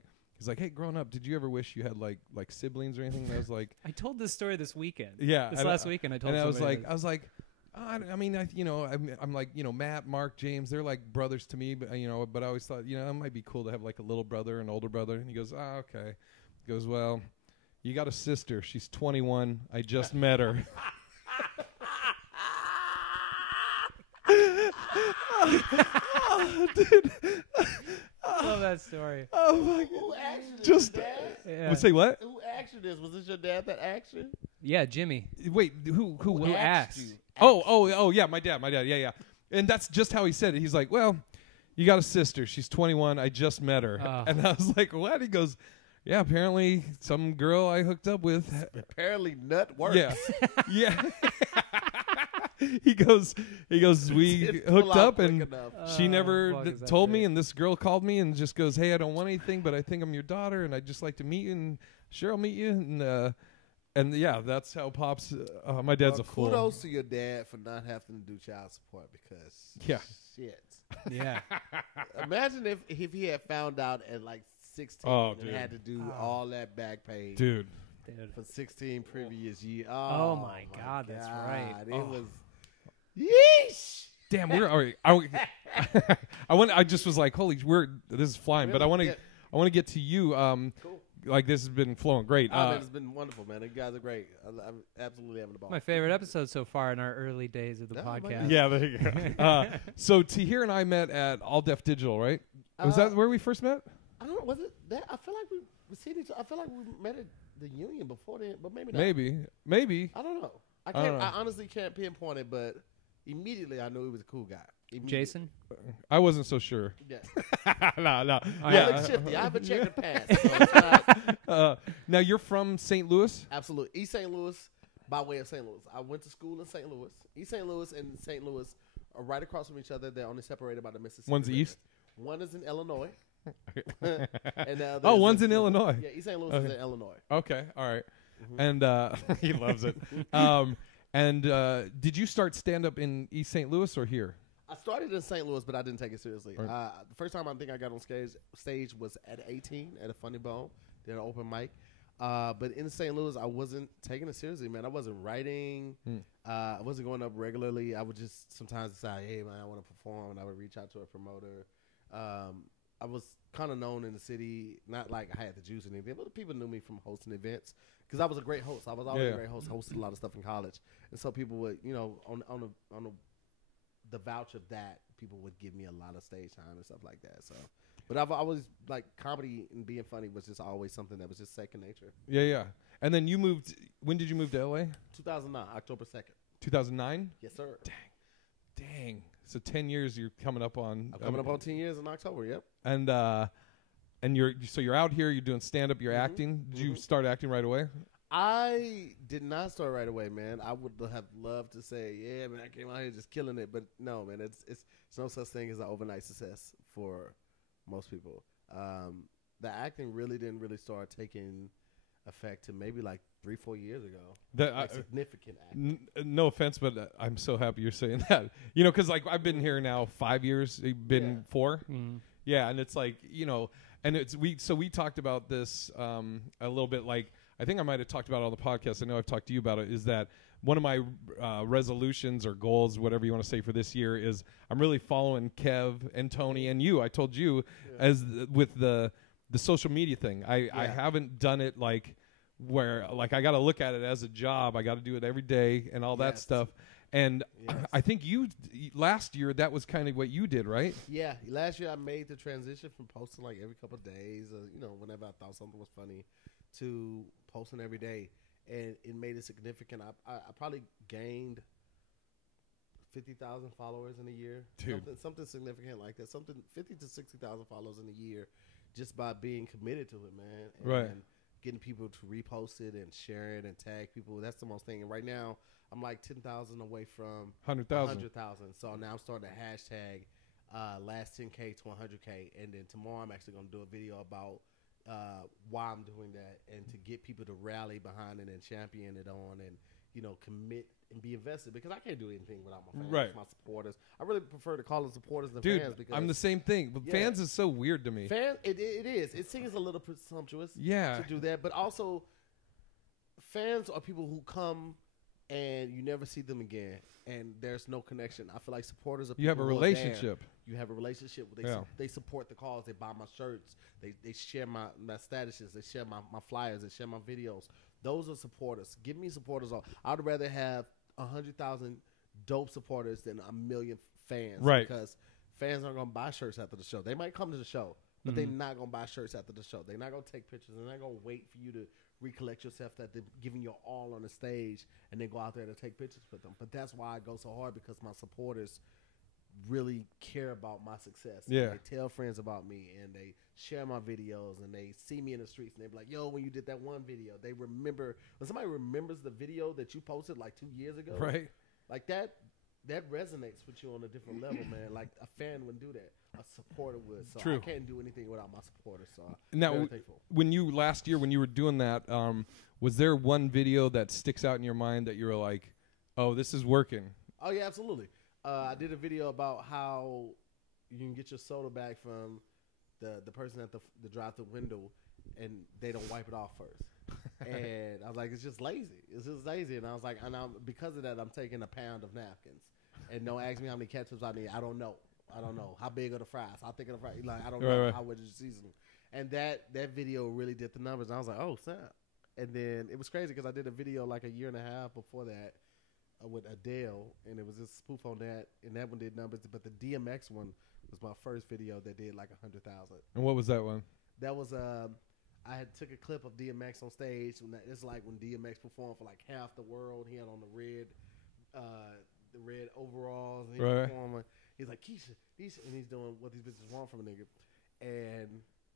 "Hey, growing up, did you ever wish you had like siblings or anything?" And I was like, I told this story this weekend. "Yeah, This last weekend I told. And I was somebody like. I'm like, Matt, Mark, James, they're like brothers to me, but but I always thought, it might be cool to have like a little brother, an older brother. And he goes, okay. He goes, well, you got a sister. She's 21. I just met her. Dude. I love that story. Oh my Who god. asked Just Dad? Yeah. say what? Who asked you this? Was this your dad that asked you? Yeah, Jimmy. Wait, who asked? you? Oh, yeah, my dad. Yeah. And that's just how he said it. He's like, well, you got a sister. She's 21. I just met her. Oh. And I was like, what? He goes, yeah, apparently some girl I hooked up with. Apparently nut works. Yeah. Yeah. He goes, we Didn't pull hooked out up, quick and enough. she never fuck, is that told me, great. and this girl called me and just goes, hey, I don't want anything, but I think I'm your daughter, and I'd just like to meet you, and sure, I'll meet you. And yeah, that's how Pops, my dad's a fool. Kudos to your dad for not having to do child support because shit. Yeah. Imagine if he had found out at like 16 and dude. had to do all that back pay Dude. for 16 previous years. Oh my God, that's right. It Oh. was yeesh. Damn, we're already. I just was like, holy, this is flying. Really? But I want Yeah. to get to you. Cool. Like this has been flowing great. Man, it's been wonderful, man. You guys are great. I'm absolutely having the ball. My favorite episode so far in our early days of the Oh, my podcast. Yeah, there you go. So Tahir and I met at All Deaf Digital, right? Was that where we first met? I don't know. Was it that? I feel like we seen each other. I feel like we met at the Union before then, but maybe not. Maybe. I don't know. I don't know. honestly can't pinpoint it, but immediately I knew he was a cool guy. Jason? I wasn't so sure. Yeah. No. I look shifty. I have a checkered past. So it's not- Now you're from St. Louis? absolutely. East St. Louis, by way of St. Louis. I went to school in St. Louis. East St. Louis and St. Louis are right across from each other. They're only separated by the Mississippi One's River. east? One is in Illinois. And the other Oh, is one's in Illinois. Yeah, East St. Louis Okay. is in Illinois. Okay, all right. Mm-hmm. And he loves it. Did you start stand-up in East St. Louis or here? I started in St. Louis, but I didn't take it seriously. Right. The first time I think I got on stage was at 18 at a Funny Bone, did an open mic. But in St. Louis, I wasn't taking it seriously, man. I wasn't writing. I wasn't going up regularly. I would just sometimes decide, hey, man, I want to perform, and I would reach out to a promoter. I was kind of known in the city, not like I had the juice or anything, but people knew me from hosting events because I was a great host. I was always a great host, hosted a lot of stuff in college. And so people would, on the vouch of that, people would give me a lot of stage time and stuff like that. So, but I've always, like, comedy and being funny was just always something that was just second nature. Yeah. And then you moved, when did you move to L.A.? 2009, October 2nd. 2009? Yes, sir. Dang. So 10 years you're coming up on. I'm coming up on 10 years in October, yep. And you're out here, you're doing stand-up, you're acting. Did you start acting right away? I did not start right away, man. I would have loved to say, yeah, man, I came out here just killing it. But no, man, it's no such thing as an overnight success for most people. The acting really didn't start taking effect to maybe like 3-4 years ago. Significant acting. No offense, but I'm so happy you're saying that. Because like I've been here now 5 years. You've been 4. Mm-hmm. Yeah, and it's like and we talked about this a little bit. Like I think I might have talked about it on the podcast. I know I've talked to you about it. Is that one of my resolutions or goals, whatever you want to say, for this year is I'm really following Kev and Tony and you. I told you as with the social media thing. I haven't done it like where like I got to look at it as a job. I got to do it every day and all that stuff. And I think last year that was kind of what you did, right? Yeah, last year I made the transition from posting like every couple of days, whenever I thought something was funny, to posting every day, and it made it significant. I probably gained 50,000 followers in a year, something significant like that, 50 to 60,000 followers in a year, just by being committed to it, man. And getting people to repost it and share it and tag people. That's the most thing. And right now, I'm like 10,000 away from 100,000. So now I'm starting to hashtag last 10K to 100K. And then tomorrow I'm actually going to do a video about why I'm doing that and to get people to rally behind it and champion it on and, commit and be invested, because I can't do anything without my fans, my supporters. I really prefer to call them supporters than fans. Because I'm the same thing. But fans is so weird to me. It is. It seems a little presumptuous to do that. But also, fans are people who come and you never see them again, and there's no connection. I feel like supporters are people you have a relationship. You have a relationship. They support the cause. They buy my shirts. They share my statuses. They share my flyers. They share my videos. Those are supporters. Give me supporters. I'd rather have 100,000 dope supporters than a million fans. Right. Because fans aren't going to buy shirts after the show. They might come to the show, but they're not going to buy shirts after the show. They're not going to take pictures. They're not going to wait for you to recollect yourself that they're giving you all on the stage and then go out there to take pictures with them. But that's why I go so hard, because my supporters really care about my success. Yeah. And they tell friends about me, and they share my videos, and they see me in the streets, and they be like, yo, when you did that one video, they remember. When somebody remembers the video that you posted like 2 years ago, right? Like that resonates with you on a different level, man. Like a fan wouldn't do that. A supporter would. So True. I can't do anything without my supporters. So now, when you were doing that, was there one video that sticks out in your mind that you were like, oh, this is working? Oh, yeah, absolutely. I did a video about how you can get your soda bag from the person at the drive-thru window, and they don't wipe it off first. And I was like, it's just lazy. It's just lazy. And I was like, because of that, I'm taking a pound of napkins. And don't ask me how many ketchups I need. I don't know. I don't know. How big are the fries? I'll think of the fries. Like, I don't Right, know right. how much is seasoning. And that video really did the numbers. And I was like, oh, snap. And then it was crazy because I did a video like a year and a half before that with Adele, and it was a spoof on that, and that one did numbers. But the DMX one was my first video that did like 100,000. And what was that one? That was I had took a clip of DMX on stage. It's like when DMX performed for like half the world. He had on the red overalls. And he was performing. He's like Keisha, and he's doing what these bitches want from a nigga. And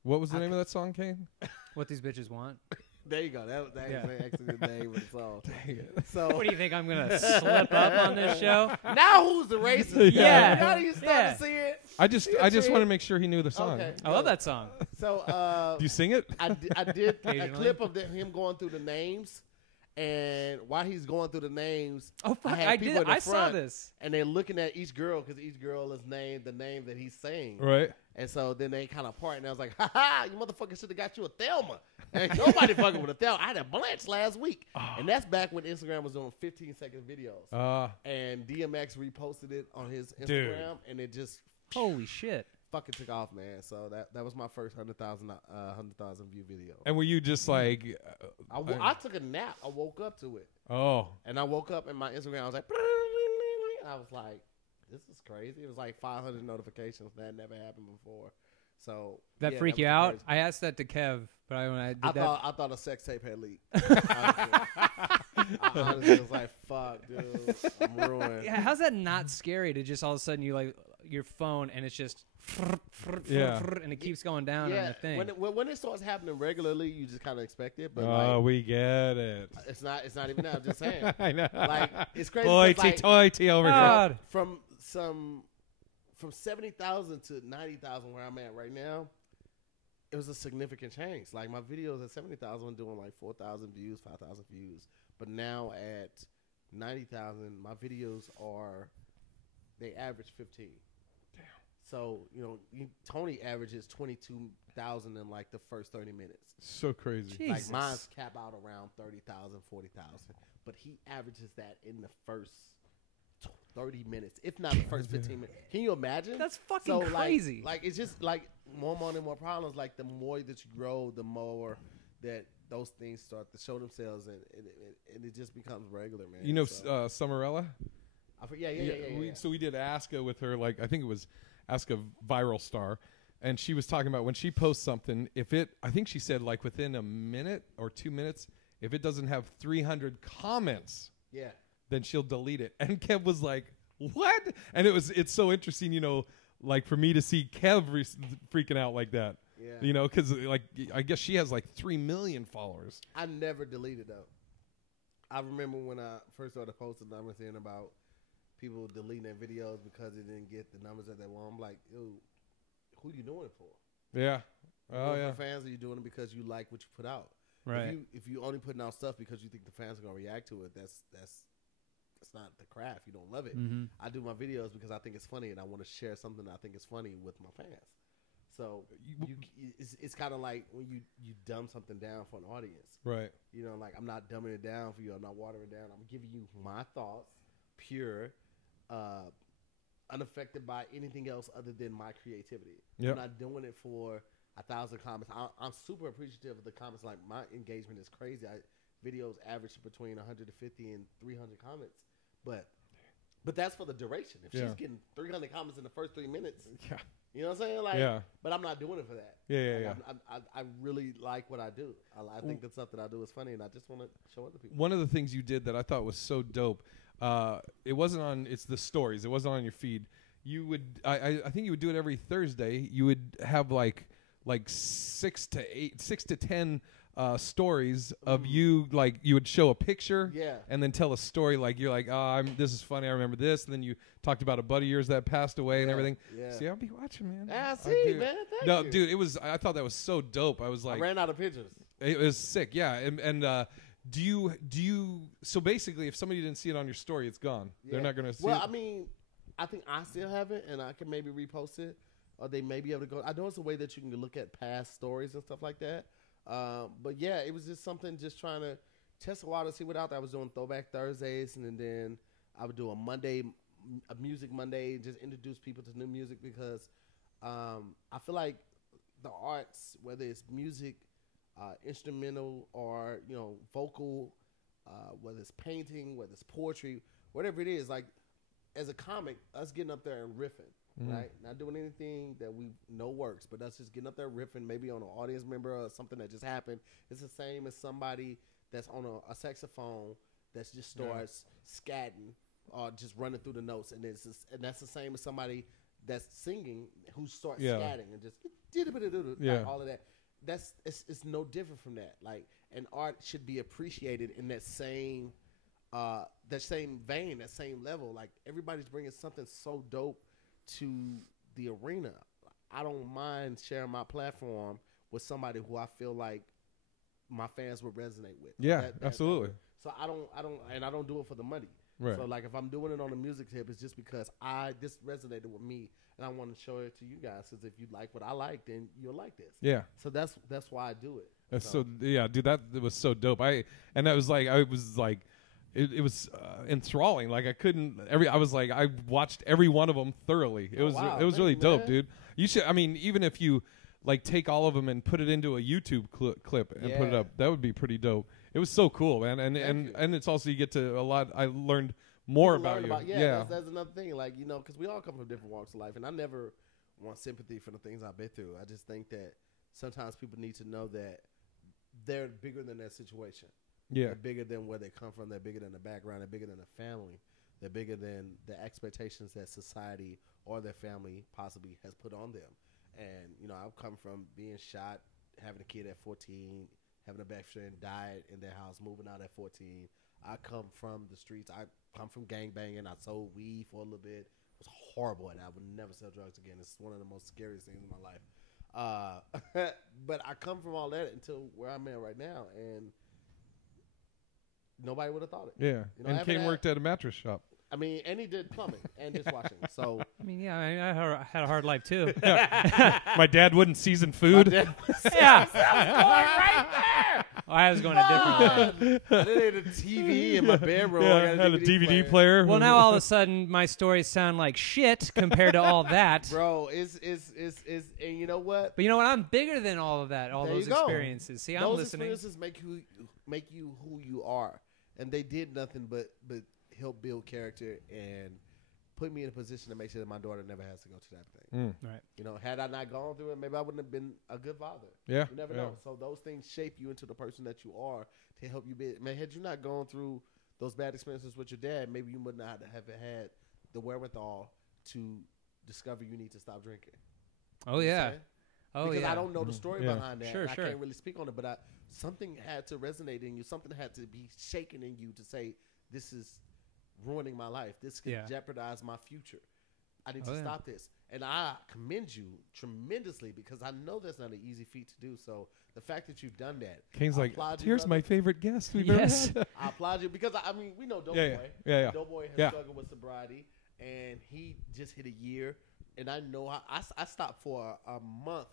What was the name of that song, Kane? What these bitches want. there you go. That Yeah. is actually the name of the song. Dang it. So What do you think? I'm gonna slip up on this show? now who's the racist? Yeah. Now do you start to see it? I just want to make sure he knew the song. Okay. I love that song. So Do you sing it? I did a Occasionally. clip of him going through the names, and while he's going through the names, Oh fuck! had I people did. in the I saw front, this. and they're looking at each girl because each girl is named the name that he's saying. Right. And so then they kind of part, and I was like, "Ha ha! You motherfucker should have got you a Thelma." Ain't nobody fucking with a Thelma. I had a Blanche last week, and that's back when Instagram was doing 15-second videos. And DMX reposted it on his Instagram, Dude. and it just Holy shit! fucking took off, man. So that was my first 100,000 view video. And were you just like, I took a nap. I woke up to it, oh, and I woke up in my Instagram. I was like, I was like, this is crazy. It was like 500 notifications. That never happened before. So That yeah, freak was you out? crazy. I asked that to Kev, but when I did that, I thought a sex tape had leaked. I honestly was like, fuck, dude, I'm ruined. yeah, how's that not scary to just all of a sudden you like your phone and it's just Yeah. and it keeps going down on the thing. When it starts happening regularly, you just kind of expect it. But oh, we get it. it's not even that. I'm just saying. I know. Like it's crazy. Toity over here. God. From 70,000 to 90,000 where I'm at right now, it was a significant change. Like my videos at 70,000 were doing like 4,000 views, 5,000 views. But now at 90,000, my videos they average 15. Damn. So, Tony averages 22,000 in like the first 30 minutes. So crazy. Jeez. Like Jesus. mine's cap out around 30,000, 40,000. But he averages that in the first 30 minutes, if not the first 15 minutes. Can you imagine? That's fucking crazy. Like it's just like more money, more problems. Like the more that you grow, the more that those things start to show themselves, and it just becomes regular, man. You know, So, Summerella? yeah. So we did Aska with her, like, I think it was Aska Viral Star. And she was talking about when she posts something, I think she said like within a minute or 2 minutes, if it doesn't have 300 comments, yeah. then she'll delete it. And Kev was like, what? And it's so interesting, like for me to see Kev freaking out like that. Yeah. Because like I guess she has like 3 million followers. I never deleted though. I remember when I first started posting numbers in about people deleting their videos because they didn't get the numbers that they want. I'm like, yo, who you doing it for? Yeah. You Oh doing it yeah. for fans, or you doing it because you like what you put out? Right. If you only putting out stuff because you think the fans are gonna react to it, that's not the craft. You don't love it. Mm-hmm. I do my videos because I think it's funny and I want to share something that I think is funny with my fans. So it's kind of like when you dumb something down for an audience. Right. Like I'm not dumbing it down for you. I'm not watering it down. I'm giving you my thoughts, pure, unaffected by anything else other than my creativity. Yep. I'm not doing it for 1,000 comments. I'm super appreciative of the comments. Like my engagement is crazy. Videos average between 150 and 300 comments, but that's for the duration. If she's getting 300 comments in the first 3 minutes, Yeah. you know what I'm saying? Like, Yeah. But I'm not doing it for that. Yeah. I really like what I do. I think the stuff that I do is funny, and I just want to show other people. One of the things you did that I thought was so dope, it wasn't on. It's the stories. It wasn't on your feed. You would. I think you would do it every Thursday. You would have like 6 to 10 stories of you. Like you would show a picture, and then tell a story. Like you're like, this is funny. I remember this. And then you talked about a buddy of yours that passed away and everything. Yeah. See, I'll be watching, man. I see, man. Thank you. Dude, it was. I thought that was so dope. I was like, I ran out of pictures. it was sick. Yeah, and do you? So basically, if somebody didn't see it on your story, it's gone. They're not gonna see it. Well, I mean, I think I still have it, and I can maybe repost it, or they may be able to go. I know it's a way that you can look at past stories and stuff like that. But yeah, it was just something, just trying to test the water, see what out there. I was doing Throwback Thursdays, and then I would do a Monday a Music Monday and just introduce people to new music because I feel like the arts, whether it's music, instrumental, or vocal, whether it's painting, whether it's poetry, whatever it is, like as a comic, us getting up there and riffing, right? Not doing anything that we know works, but us just getting up there riffing, maybe on an audience member or something that just happened. It's the same as somebody that's on a saxophone that just starts scatting or just running through the notes, and that's the same as somebody that's singing who starts scatting and just like all of that. It's no different from that. Like, and art should be appreciated in that same vein, that same level. Like, everybody's bringing something so dope to the arena. I don't mind sharing my platform with somebody who I feel like my fans would resonate with. Yeah, absolutely. So I don't do it for the money. Right. So like if I'm doing it on a music tip, it's just because this resonated with me and I want to show it to you guys. Because if you like what I like, then you'll like this. Yeah. So that's why I do it. That's so yeah, dude. That was so dope. It was enthralling. Like I watched every one of them thoroughly. It was really dope, dude. You should. I mean, even if you like take all of them and put it into a YouTube clip and put it up, that would be pretty dope. It was so cool, man. And it's also you get to a lot. I learned more about you. That's another thing. Like, because we all come from different walks of life, and I never want sympathy for the things I've been through. I just think that sometimes people need to know that they're bigger than their situation. Yeah. They're bigger than where they come from. They're bigger than the background. They're bigger than the family. They're bigger than the expectations that society or their family possibly has put on them. And, I've come from being shot, having a kid at 14, having a best friend died in their house, moving out at 14. I come from the streets. I come from gangbanging. I sold weed for a little bit. It was horrible, and I would never sell drugs again. It's one of the most scariest things in my life. But I come from all that until where I'm at right now, and nobody would have thought it. Yeah. And Kane worked at a mattress shop. I mean, and he did plumbing and dishwashing. So I mean, I had a hard life too. My dad wouldn't season food. Right there. I was going a different way. I did a TV in my bedroom. Yeah, I had a DVD player. Well, now all of a sudden my stories sound like shit compared to all that. Bro, it's and you know what? But you know what? I'm bigger than all of that. All there those experiences. See, I'm listening. Those experiences make you who you are, and they did nothing but help build character and put me in a position to make sure that my daughter never has to go to that thing. Right. Had I not gone through it, maybe I wouldn't have been a good father. Yeah. You never know. So those things shape you into the person that you are to help you be. Man, had you not gone through those bad experiences with your dad, maybe you would not have had the wherewithal to discover you need to stop drinking. Oh, yeah. Oh, because yeah. I don't know the story behind that. Sure. I can't really speak on it, but something had to resonate in you. Something had to be shaken in you to say, this is ruining my life. This could jeopardize my future. I need to stop this. And I commend you tremendously because I know that's not an easy feat to do. So the fact that you've done that. Kane's like, here's my favorite guest we've ever had. I applaud you because, we know Doughboy. Doughboy has struggled with sobriety, and he just hit a year. And I know I stopped for a month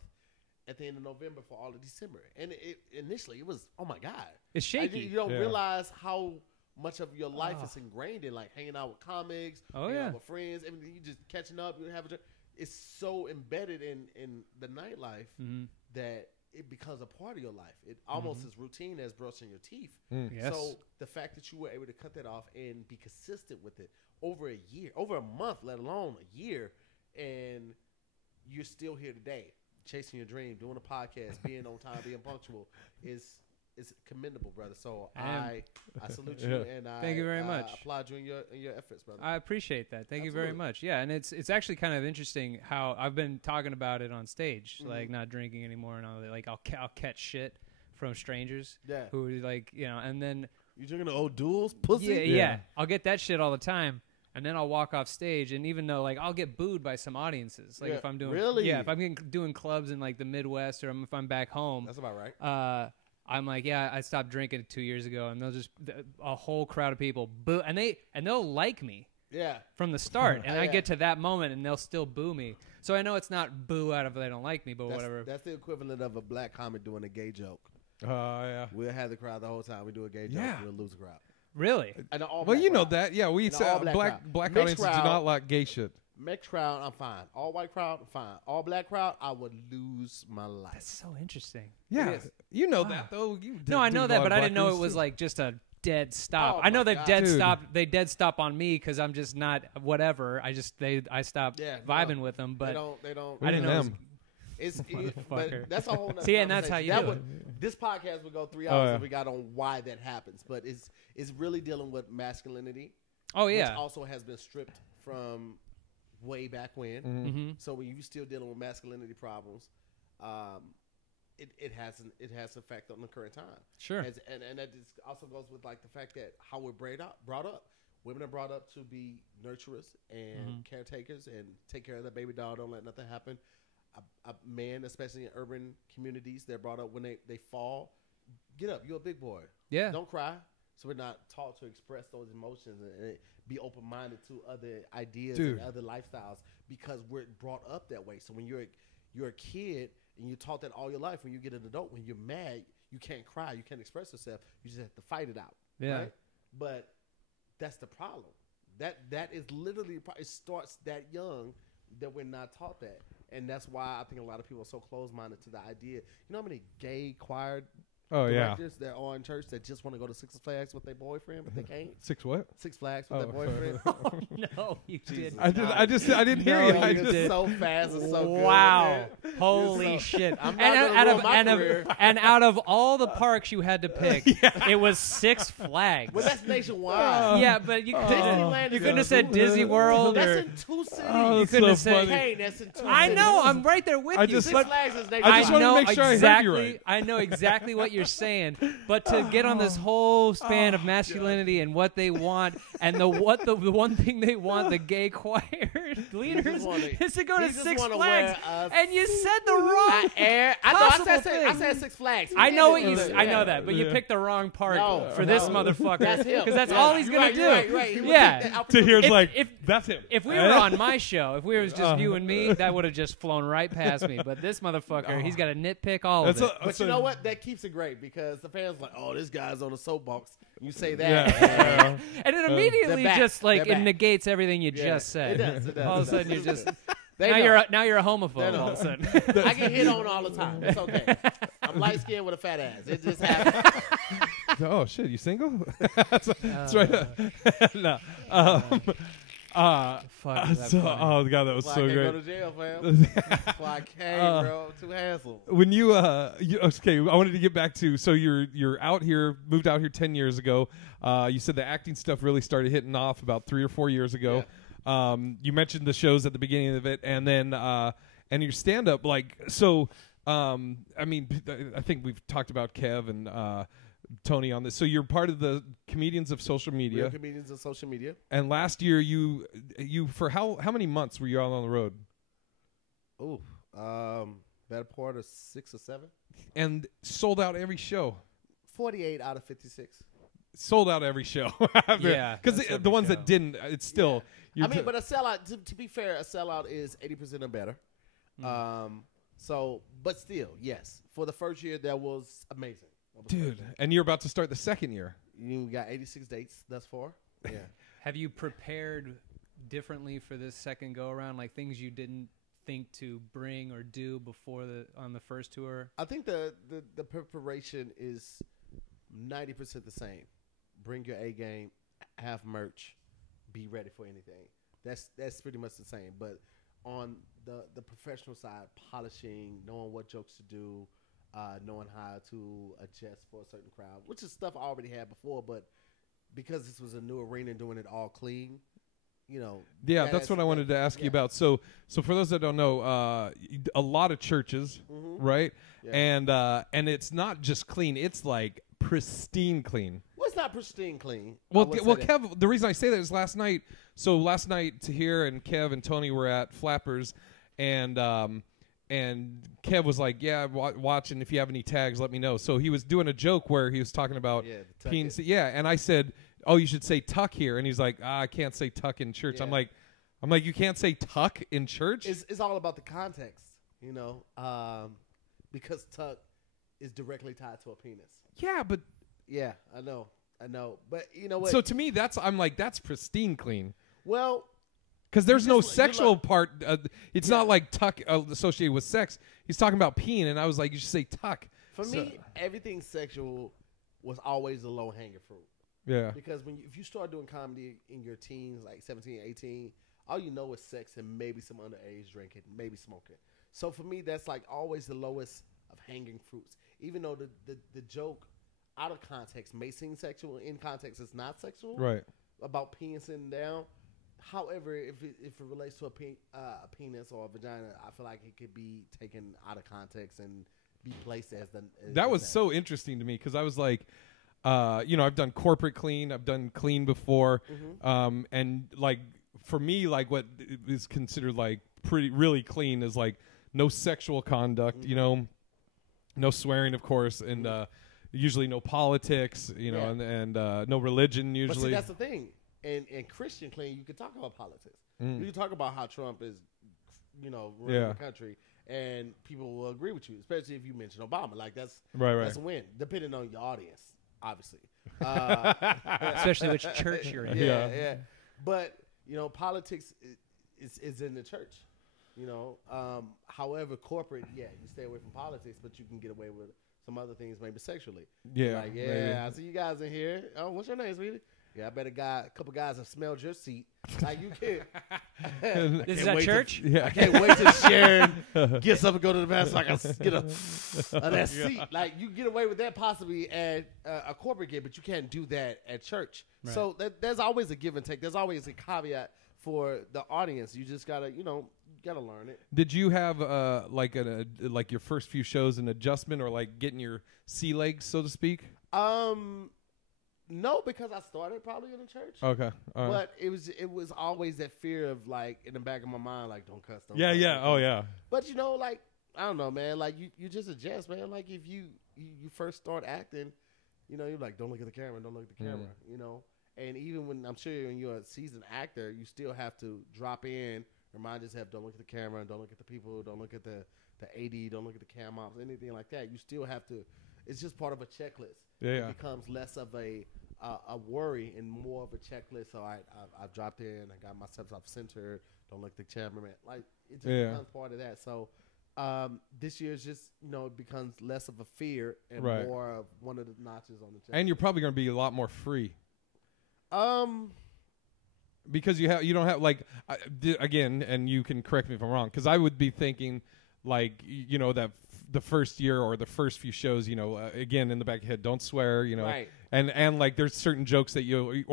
at the end of November for all of December. And initially it was, oh, my God. It's shaky. You don't realize how much of your life is ingrained in, like, hanging out with comics, hanging out with friends, everything. You just catching up. You have it's so embedded in the nightlife that it becomes a part of your life. It almost is routine as brushing your teeth. Yes. So the fact that you were able to cut that off and be consistent with it over a year, over a month, let alone a year, and you're still here today, chasing your dream, doing a podcast, being on time, being punctual, is commendable, brother. So I salute you, and thank you very much. Applaud you in your efforts, brother. I appreciate that. Thank you very much. Yeah, and it's actually kind of interesting how I've been talking about it on stage, like not drinking anymore and all that. Like I'll catch shit from strangers, who like and then you drinking the old duels, pussy. Yeah. I'll get that shit all the time. And then I'll walk off stage, and even though like I'll get booed by some audiences, like if I'm doing if I'm doing clubs in like the Midwest, or if I'm back home, that's about right. I'm like, I stopped drinking 2 years ago, and they'll just a whole crowd of people boo, and they'll like me, from the start, and I get to that moment, and they'll still boo me. So I know it's not boo out of they don't like me, but whatever. That's the equivalent of a black comic doing a gay joke. Yeah. We'll have the crowd the whole time. We do a gay joke, we'll lose the crowd. Really? And an all Well, black you know crowd. that. Yeah, we And an say all-black crowd. black Mixed audiences do crowd. not like gay shit. Mixed crowd, I'm fine. All white crowd, I'm fine. All black crowd, I would lose my life. That's so interesting. Yeah, is. you know that though. You No, I know did a that, lot but of I didn't know black it was groups, like just a dead stop. Oh I know my that God. dead Dude. stop. They dead stop on me because I'm just not whatever. I stopped Yeah, vibing no. with them. But They don't. I didn't know. It was, them. But Motherfucker. that's a whole nother See, and that's how you conversation. do it. This podcast would go 3 Oh, hours yeah. if we got on why that happens. But it's really dealing with masculinity. oh Which yeah. also has been stripped from way back when. Mm-hmm. So when you still dealing with masculinity problems, it has an effect on the current time. Sure. And that also goes with like the fact that how we're brought up. Women are brought up to be nurturers and caretakers and take care of the baby doll. Don't let nothing happen. Men, especially in urban communities, they're brought up when they fall. Get up, you're a big boy. Yeah. Don't cry. So we're not taught to express those emotions and be open-minded to other ideas Dude. and other lifestyles because we're brought up that way. So when you're a kid and you're taught that all your life, when you get an adult, when you're mad, you can't cry, you can't express yourself. You just have to fight it out. Yeah. Right? But that's the problem. That is literally it starts that young that we're not taught that, and that's why I think a lot of people are so closed-minded to the idea. You know how many gay choir Oh yeah. directors that are in church that just want to go to Six Flags with their boyfriend, but they can't. Six what? Six Flags with Oh. their boyfriend. No, you didn't. I didn't hear No, you. you I You're just, so fast and so good. Wow. man. Holy so- shit. I'm not And gonna ruin my career. and out of all the parks you had to pick, it was Six Flags. Well, that's nationwide. Yeah, but you Disneyland you is couldn't in have said two- Disney World That's or in 2 cities. Oh, you that's couldn't so have said funny. Kane, that's in 2 I cities. know, I'm right there with I you. just Six let- Flags is I nationwide. just wanted to know make sure I heard you exactly. right. I know exactly what you're saying, but to get on this whole span Oh, of masculinity and what they want, and the one thing they want, the gay choir leaders, wanna- is to go to he just Six wanna Flags, wear a and you said the wrong. I possible I thing. said Six Flags. He I did know it. what you. Yeah. I know that, but you Yeah. picked the wrong part No, for this no. motherfucker That's him. because that's Yeah. all he's You're gonna right, do. you're right, you're right. He would Yeah. take the outfit Tahir's If- like, if- that's him. If we were on my show, if we was just you and me, that would have just flown right past me. But this motherfucker, he's got to nitpick all of That's it. But you know what? That keeps it great because the fans are like, oh, this guy's on the soapbox. You say that. Yeah. And it immediately They're back. just like They're it back. negates everything you Yeah. just said. It does. All of a It sudden does. you're just They now know. you're a They homophobe know. all of a sudden. I get hit on all the time. It's okay. I'm light skinned with a fat ass. It just happens. Oh shit, you single? that's right. No. Fuck, is that So, funny. oh god, that was That's so why I can't great. go to jail, fam. That's why I came, bro. I'm too handsome. When you okay, I wanted to get back to so you're out here, moved out here 10 years ago. You said the acting stuff really started hitting off about 3 or 4 years ago. You mentioned the shows at the beginning of it, and then and your stand up like so. I mean, I think we've talked about Kev and Tony on this. So you're part of the comedians of social media. Real comedians of social media. And last year you for how many months were you out on the road? Ooh, better part of 6 or 7. And sold out every show. 48 out of 56. Sold out every show. Yeah, because that's the every ones show. that didn't, it's still. I mean, but a sellout. To be fair, a sellout is 80% or better. So, but still, yes. For the first year, that was amazing. That was dude, and you're about to start the second year. You got 86 dates thus far. Yeah. Have you prepared differently for this second go around? Like things you didn't think to bring or do before on the first tour? I think the preparation is 90% the same. Bring your A game, have merch, be ready for anything. That's pretty much the same. But on the professional side, polishing, knowing what jokes to do, knowing how to adjust for a certain crowd, which is stuff I already had before, but because this was a new arena and doing it all clean, you know. Yeah, that's what I wanted to ask you about. So for those that don't know, a lot of churches, right? Yeah. And it's not just clean; it's like pristine clean. Well, it's not pristine clean. Well, I would say well, that. Kev. The reason I say that is last night. So last night, Tahir and Kev and Tony were at Flappers, and Kev was like, "Yeah, watch, and if you have any tags, let me know." So he was doing a joke where he was talking about the tuck it. yeah, and I said, "Oh, you should say tuck here," and he's like, "I can't say tuck in church." Yeah. I'm like, you can't say tuck in church? It's all about the context, you know, because tuck is directly tied to a penis. Yeah, but Yeah, I know. I know, but you know what? So to me, that's pristine clean. Well, because there's no just- you sexual look- part. It's not like tuck associated with sex. He's talking about peeing, and I was like, you should say tuck. for me, everything sexual was always the low hanging fruit. Yeah. Because if you start doing comedy in your teens, like 17, 18, all you know is sex and maybe some underage drinking, maybe smoking. So for me, that's like always the lowest of hanging fruits. Even though the joke out of context may seem sexual, in context it's not sexual. Right. About peeing sitting down. However, if it relates to a penis or a vagina, I feel like it could be taken out of context and be placed as the. That was so interesting to me because I was like, I've done corporate clean, I've done clean before, and like for me, like what is considered like really clean is like no sexual conduct, no swearing, of course, and usually no politics, and no religion usually. But see, that's the thing. In Christian clean, you can talk about politics. You can talk about how Trump is, running the country, and people will agree with you, especially if you mention Obama. Like that's that's a win, depending on your audience, obviously. Especially which church you're in. Yeah. But politics is in the church. However, corporate, you stay away from politics, but you can get away with some other things, maybe sexually. Yeah. Like, I see you guys in here. Oh, what's your name, sweetie? Yeah, I bet a couple guys have smelled your seat. Like you can't. Is that church? I can't wait till Sharon gets up and go to the bathroom so I can get that seat. Like you get away with that possibly at a corporate gig, but you can't do that at church. Right. So there's always a give and take. There's always a caveat for the audience. You just gotta, gotta learn it. Did you have like your first few shows an adjustment or like getting your sea legs, so to speak? No, because I started probably in the church. Okay, but it was always that fear of like in the back of my mind, like don't cuss. Don't yeah, cuss, yeah, don't cuss. oh yeah. But like I don't know, man. Like you just adjust, man. Like if you first start acting, you're like don't look at the camera, don't look at the camera, And even when I'm sure when you're a seasoned actor, you still have to drop in, remind yourself, don't look at the camera, don't look at the people, don't look at the AD, don't look at the cam ops, anything like that. You still have to. It's just part of a checklist. Yeah. It becomes less of a worry and more of a checklist. So I've dropped in, I got myself centered, don't look at the cameraman. Like it just becomes part of that. So this year is just it becomes less of a fear and more of one of the notches on the checklist. And you're probably going to be a lot more free. Because you don't have like again, and you can correct me if I'm wrong, because I would be thinking like that the first year or the first few shows, again in the back of your head, don't swear, right. and like there's certain jokes that you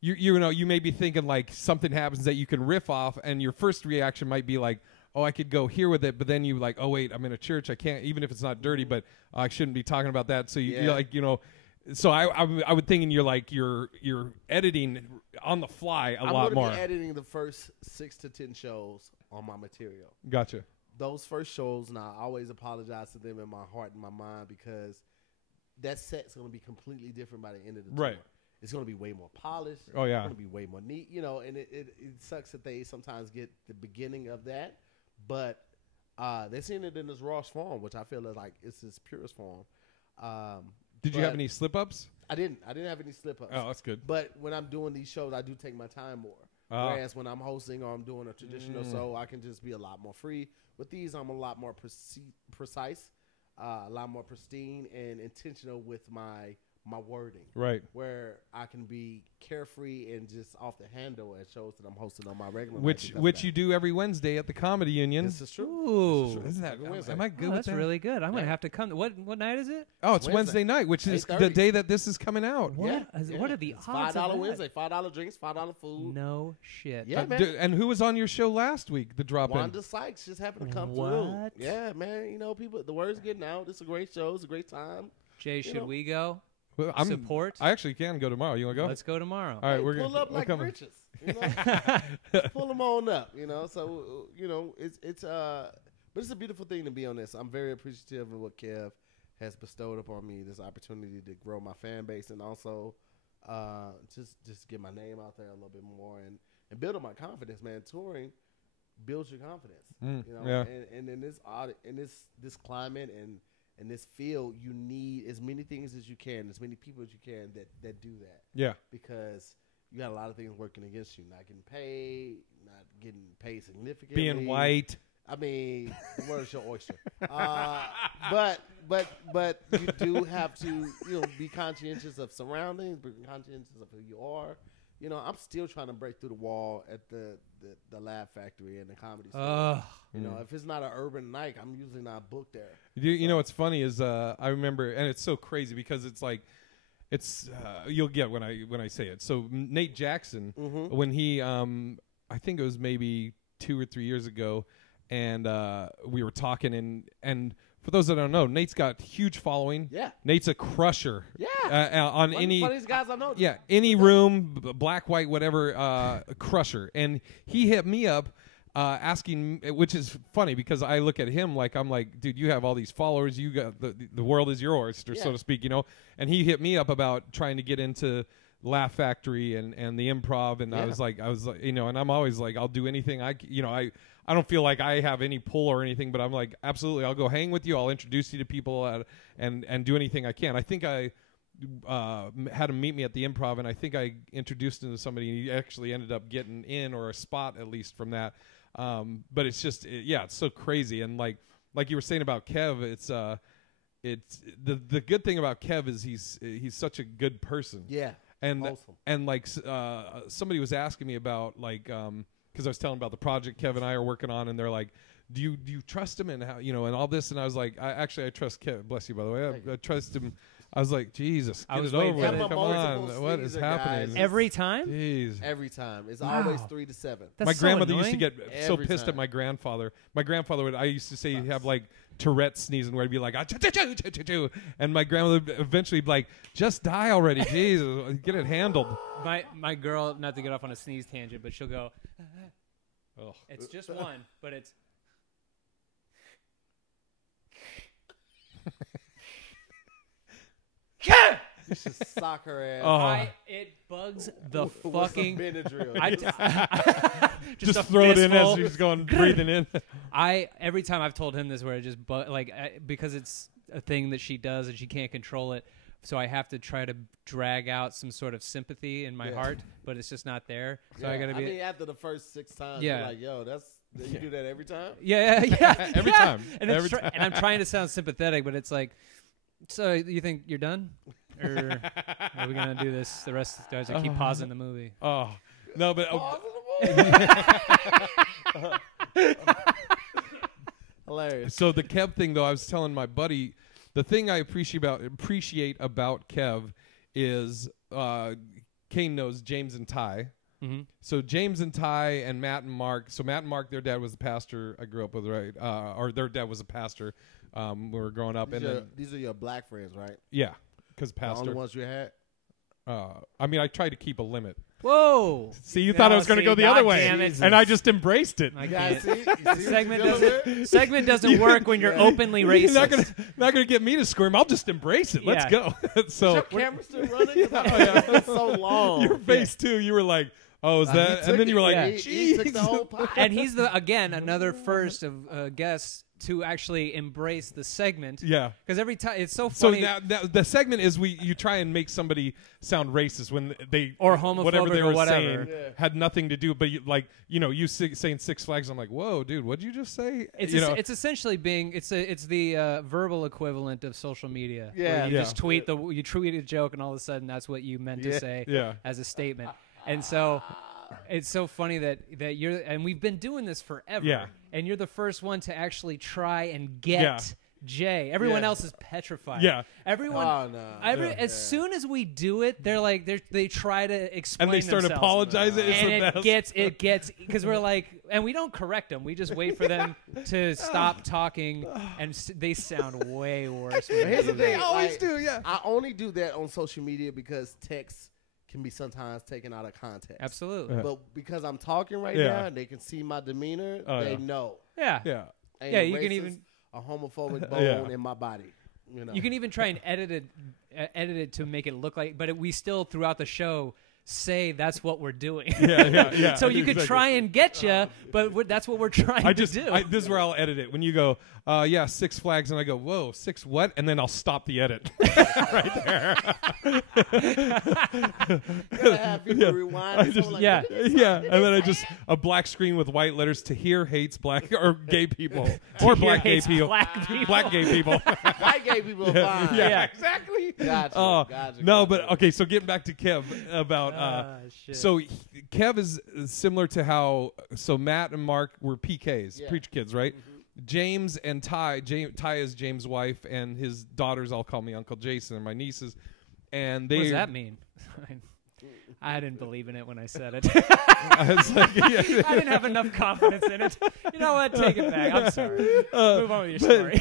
may be thinking like something happens that you can riff off, and your first reaction might be like, oh, I could go here with it, but then you like, oh wait, I'm in a church, I can't, even if it's not dirty, but I shouldn't be talking about that. So you're like, so I would think you're like you're editing on the fly a lot more. I'm going to be editing the first 6 to 10 shows on my material. Gotcha. Those first shows, now I always apologize to them in my heart and my mind because that set's going to be completely different by the end of the tour. It's going to be way more polished. Oh yeah. It's going to be way more neat, and it sucks that they sometimes get the beginning of that, but they're seeing it in its rawest form, which I feel is like it's its purest form. Did you have any slip-ups? I didn't have any slip-ups. Oh, that's good. But when I'm doing these shows, I do take my time more. Whereas when I'm hosting or I'm doing a traditional show, I can just be a lot more free. With these, I'm a lot more precise, a lot more pristine and intentional with my wording. Right. Where I can be carefree and just off the handle at shows that I'm hosting on my regular. Which you do every Wednesday at the Comedy Union. This is true. Ooh. Isn't that? Am I good with that's that? really good. I'm going to have to come. What night is it? Oh, it's Wednesday night, which is the day that this is coming out. What are the it's odds $5 of that? Wednesday, $5 drinks, $5 food. No shit. Yeah, man. And who was on your show last week? The drop-in. Wanda Sykes just happened to come through. Yeah, man. People, the word's getting out. It's a great show. It's a great time. Jay, should we go? Well, Support? I actually can go tomorrow. You want to go? Let's go tomorrow. All right, we're pull gonna up like coming. riches. Pull them on up. So it's but it's a beautiful thing to be on this. I'm very appreciative of what Kev has bestowed upon me, this opportunity to grow my fan base and also just get my name out there a little bit more and build up my confidence. Man, touring builds your confidence. Yeah. And in this climate and in this field, you need as many things as you can, as many people as you can that do that. Yeah. Because you got a lot of things working against you. Not getting paid, not getting paid significantly. Being white. I mean, the world's your oyster. But you do have to, be conscientious of surroundings, be conscientious of who you are. I'm still trying to break through the wall at the Laugh Factory and the Comedy Store. If it's not an urban night, I'm usually not booked there. You know what's funny is I remember, and it's so crazy because it's like, you'll get when I say it. So Nate Jackson, when he, I think it was maybe 2 or 3 years ago, and we were talking, and for those that don't know, Nate's got huge following. Yeah. Nate's a crusher. Yeah. On One any of the funniest guys I know. Yeah, any room, black, white, whatever, crusher. And he hit me up asking, which is funny because I look at him like, I'm like, dude, you have all these followers. You got the world is your oyster, so to speak, And he hit me up about trying to get into Laugh Factory and the improv, and I was like, and I'm always like, I'll do anything I don't feel like I have any pull or anything, but I'm like, absolutely, I'll go hang with you. I'll introduce you to people and do anything I can. I think I had him meet me at the improv, and I think I introduced him to somebody, and he actually ended up getting in or a spot at least from that. But it's just, it's so crazy. And like you were saying about Kev, it's the good thing about Kev is he's such a good person. Yeah. And awesome. And like somebody was asking me about like because I was telling about the project Kev and I are working on, and they're like, do you trust him and how and all this, and I was like, I trust Kev. Bless you, by the way. I trust him. I was like, Jesus, get it over with. Come on, what is happening? Guys. Every time? Jeez. Every time. It's always 3 to 7. That's my so grandmother used annoying. to get so pissed at my grandfather. My grandfather would, I used to say he'd have like Tourette sneezing where he'd be like, and my grandmother would eventually be like, just die already, Jesus, get it handled. My girl, not to get off on a sneeze tangent, but she'll go, it's just one, but it's. You should sock her ass. It bugs the fucking. Benadryl. Just throw it in as she's going breathing in. Every time I've told him this, where it just because it's a thing that she does and she can't control it, so I have to try to drag out some sort of sympathy in my heart, but it's just not there. So I gotta be. I mean, after the first 6 times, you're like, yo, you do that every time? Yeah. Every time. And and I'm trying to sound sympathetic, but it's like, so you think you're done? Or are we going to do this the rest of the guys? I keep pausing the movie. Oh, no, but... Hilarious. So the Kev thing, though, I was telling my buddy, the thing I appreciate about Kev is Kane knows James and Ty. Mm-hmm. So James and Ty and Matt and Mark. So Matt and Mark, their dad was the pastor I grew up with, right? Or their dad was a pastor when we were growing up. These are your black friends, right? Yeah. Because pastor. The only ones you had? I mean, I tried to keep a limit. Whoa! See, you thought I was going to go the other way, and I just embraced it. I can't. See Segment doesn't work when you're openly racist. You're not going to get me to squirm. I'll just embrace it. Let's go. So your camera still running? It's so long. Your face too. You were like, "Oh, is that?" And then you were like, he took the whole pie. And he's another first of guests to actually embrace the segment. Yeah. Because every time it's so funny. So now the segment is you try and make somebody sound racist when they or homophobic whatever they or were whatever saying had nothing to do. But you saying Six Flags, I'm like, whoa, dude, what'd you just say? It's essentially being it's the verbal equivalent of social media. Yeah. Where you just tweet a joke and all of a sudden that's what you meant to say as a statement. And so it's so funny that you're, and we've been doing this forever, and you're the first one to actually try and get Jay. Everyone else is petrified. Yeah. Everyone. As soon as we do it, they're like they try to explain and they start themselves. apologizing. And it gets because we're like, and we don't correct them. We just wait for them to stop talking, and they sound way worse. Here's the thing. They always do. Yeah. I only do that on social media because text can be sometimes taken out of context. Absolutely. But because I'm talking right now and they can see my demeanor, they know. Yeah. Yeah. Yeah, you can even a homophobic bone in my body. You can even try and edit it to make it look like, but we still throughout the show say that's what we're doing. Yeah. So you could exactly. try and get you, but that's what we're trying to do. This is where I'll edit it. When you go, 6 Flags, and I go, whoa, 6 what? And then I'll stop the edit right there. Gotta have people rewind. And just- like, yeah. "What did he say? Yeah, Did and he then I say just it?" a black screen with white letters. Tahir hates black or gay people, or black gay hates people, black people. black gay people. White gay people are fine. Yeah, exactly. Gotcha. No, gotcha. but okay. So getting back to Kev about Shit. so Kev is similar to how Matt and Mark were PKs, Yeah. preacher kids, right? James and Ty. Ty is James' wife, and his daughters all call me Uncle Jason, and my nieces. And they. What does that mean? I didn't believe in it when I said it. I was like, yeah. I didn't have enough confidence in it. You know what? Take it back. I'm sorry. Move on with your story.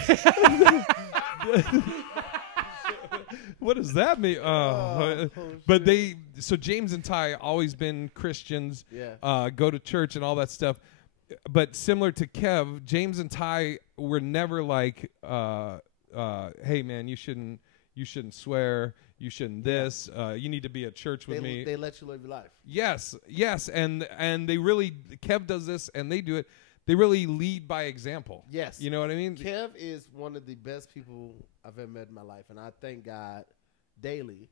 What does that mean? But James and Ty always been Christians, Yeah. go to church and all that stuff. But similar to Kev, James and Ty were never like, hey man, you shouldn't swear, you shouldn't this, you need to be at church with me. They let you live your life. Yes, and they really, Kev does this and they do it. They really lead by example. Yes. You know what I mean? Kev is one of the best people I've ever met in my life, and I thank God daily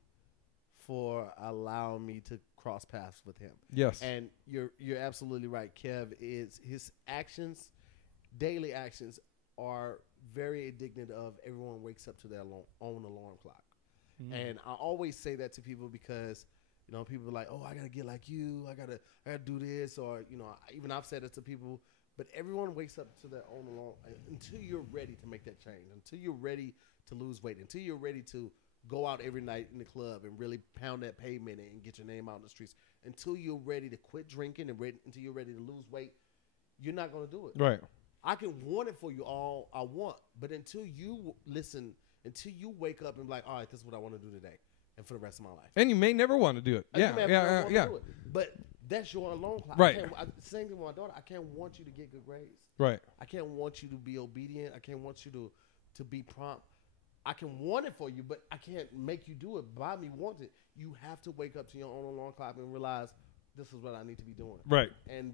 for allowing me to cross paths with him. Yes. And you're absolutely right. Kev is his actions, daily actions, are very indignant of everyone wakes up to their own alarm clock. And I always say that to people because people are like, oh, I gotta get like you, I gotta do this, or even I've said it to people. But everyone wakes up to their own alarm until you're ready to make that change, until you're ready to lose weight, until you're ready to go out every night in the club and really pound that pavement and get your name out in the streets, until you're ready to quit drinking and until you're ready to lose weight, you're not going to do it. Right. I can want it for you all I want, but until you listen, until you wake up and be like, all right, this is what I want to do today and for the rest of my life. And you may never want to do it. And you may never want to Yeah. do it. But that's your alarm clock. Right. Same thing with my daughter. I can't want you to get good grades. Right. I can't want you to be obedient. I can't want you to be prompt. I can want it for you, but I can't make you do it by me want it. You have to wake up to your own alarm clock and realize this is what I need to be doing. Right. And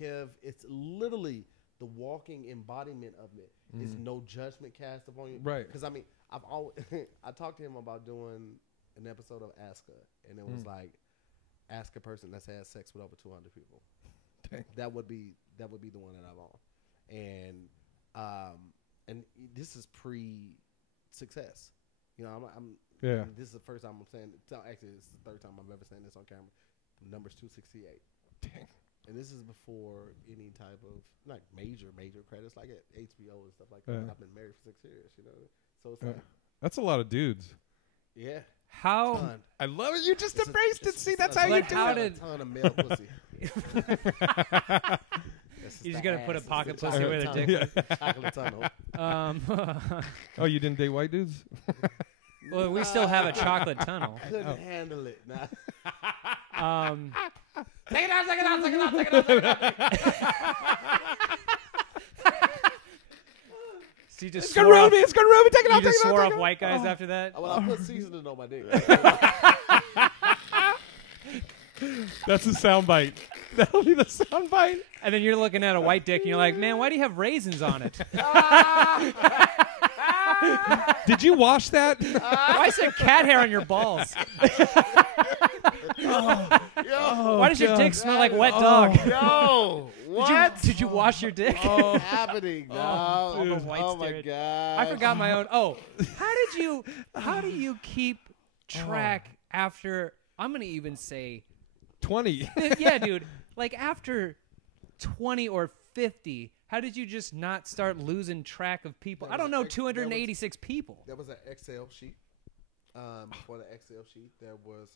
Kev, it's literally the walking embodiment of it. It's no judgment cast upon you. Right. Because I've always I talked to him about doing an episode of Ask Her, and it was like, ask a person that's had sex with over 200 people. Dang. That would be the one that I'm on, and this is pre-success. Yeah. This is the first time I'm saying it. Actually, it's the third time I've ever saying this on camera. The number's 268. Dang. And this is before any type of like major credits like at HBO and stuff like that. I've been married for 6 years, So it's like, That's a lot of dudes. yeah. How? Ton. I love it. You just embraced it. See, that's a how you Like, do how it. did- a ton of male pussy. You're just gonna put a It's pocket the pussy chocolate with a tunnel. dick. Chocolate tunnel. Oh, you didn't date white dudes? Well, we still have a chocolate tunnel. Couldn't handle it. Nah. Take Take it out. So you just It's gonna swore ruin off, me. It's gonna ruin me. Take it you out. Take just it out. swore Take off it out. white guys after that. Well, I put seasoning on my dick. That's a sound bite. That'll be the sound bite. And then you're looking at a white dick and you're like, man, why do you have raisins on it? Did you wash that? Why is there cat hair on your balls? Why does your dick smell like wet dog? Yo, what? Did you wash your dick? What's happening? I'm a Oh, white oh my stereotype. god! I forgot my own. Oh, how do you keep track after, I'm going to even say, 20. yeah, dude, like after 20 or 50, how did you just not start losing track of people? I don't know, 286 people. There was an Excel sheet. Before the Excel sheet, there was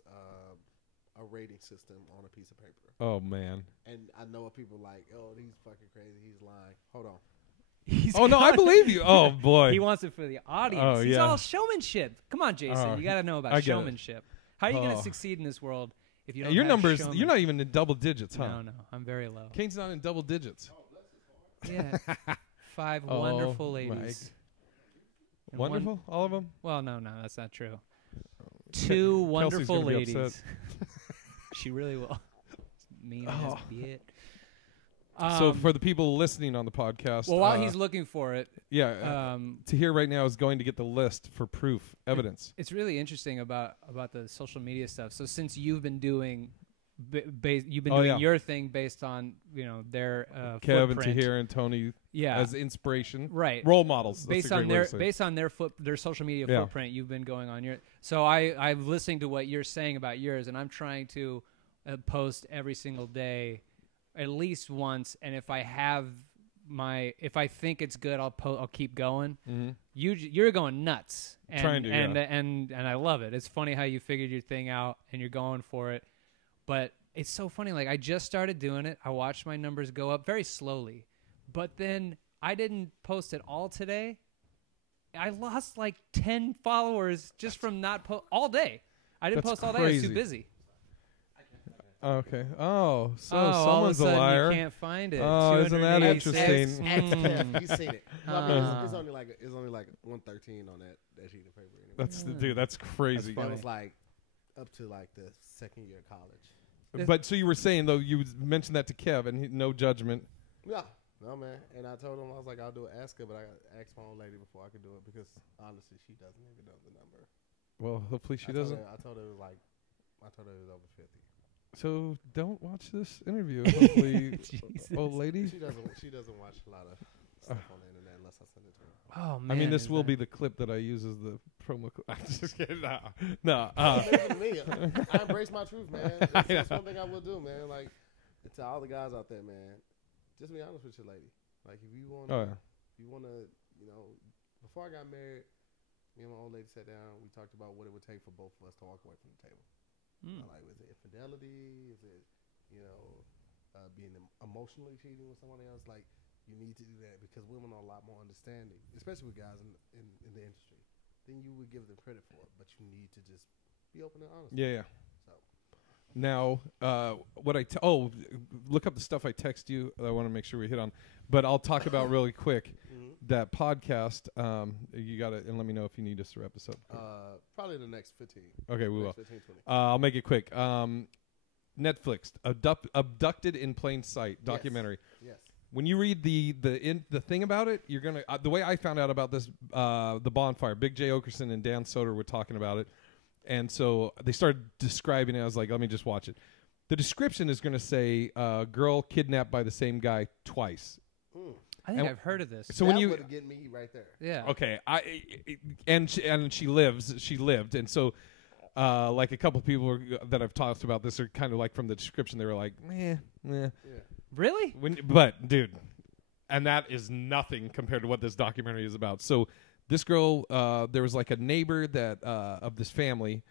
a rating system on a piece of paper. Oh man. And I know what people like, oh, he's fucking crazy. He's lying. Hold on. Oh no, I believe you. Oh boy. He wants it for the audience. Oh, He's yeah. all showmanship. Come on, Jason. You got to know I about get it. showmanship. How are you going Oh. to succeed in this world if you don't Your have numbers. showmanship? You're not even in double digits, huh? No, I'm very low. Kane's not in double digits. Yeah. 5 Oh, wonderful Mike. ladies. And Wonderful, one- all of them. well, no, that's not true. 2 wonderful gonna be ladies. upset. She really will. Mean Oh. as bitch. So for the people listening on the podcast, well, while he's looking for it, Tahir right now is going to get the list for proof, evidence. it's really interesting about the social media stuff. So since you've been doing, you've been doing your thing based on their Kev footprint. and Tahir and Tony Yeah. as inspiration, right? Role models. Based on their social media footprint, you've been going on your. So I'm listening to what you're saying about yours, and I'm trying to post every single day, at least once. And if I think it's good, I'll keep going. Mm-hmm. You're going nuts, and, Trying to, and I love it. It's funny how you figured your thing out and you're going for it. But it's so funny. Like, I just started doing it. I watched my numbers go up very slowly, but then I didn't post it all today. I lost like 10 followers just from not all day. I didn't post all day. I was too busy. Okay. Oh, so all of a someone's a sudden liar. You can't find it. Oh, isn't that 286. interesting? You've seen it. It's only like 113 on that sheet of paper. Anyway. That's crazy. That was like up to like the second year of college. But so you were saying though, you mentioned that to Kev, and no judgment. Yeah, no man. And I told him, I was like, I'll do it. Ask her, but I asked my old lady before I could do it because honestly, she doesn't even know the number. Well, hopefully she doesn't. I told her it was over 50. So don't watch this interview. Hopefully, old lady. She doesn't watch a lot of stuff on the internet unless I send it to her. Oh man! I mean, this will be the clip that I use as the promo. I'm just kidding. No. Me. I embrace my truth, man. That's one thing I will do, man. Like, to all the guys out there, man, just be honest with your lady. Like, if you want, before I got married, me and my old lady sat down. We talked about what it would take for both of us to walk away from the table. Like, is it infidelity? Is it, being emotionally cheating with somebody else? Like, you need to do that because women are a lot more understanding, especially with guys in the industry, than you would give them credit for. But you need to just be open and honest. Yeah. So now, look up the stuff I text you. I want to make sure we hit on, but I'll talk about really quick that podcast. You got it, and let me know if you need us to wrap this up. Probably the next 15. Okay, we will. 15, 20. I'll make it quick. Netflix, Abducted in Plain Sight documentary. Yes. When you read the thing about it, you're gonna. The way I found out about this, the bonfire, Big J Okerson and Dan Soder were talking about it, and so they started describing it. I was like, let me just watch it. The description is going to say, "Girl kidnapped by the same guy twice." I think I've heard of this. So that when you would get me right there. Yeah. Okay, she lived, and so like a couple of people that I've talked about this are kind of like from the description. They were like, yeah. Really? But dude, and that is nothing compared to what this documentary is about. So this girl, there was like a neighbor that of this family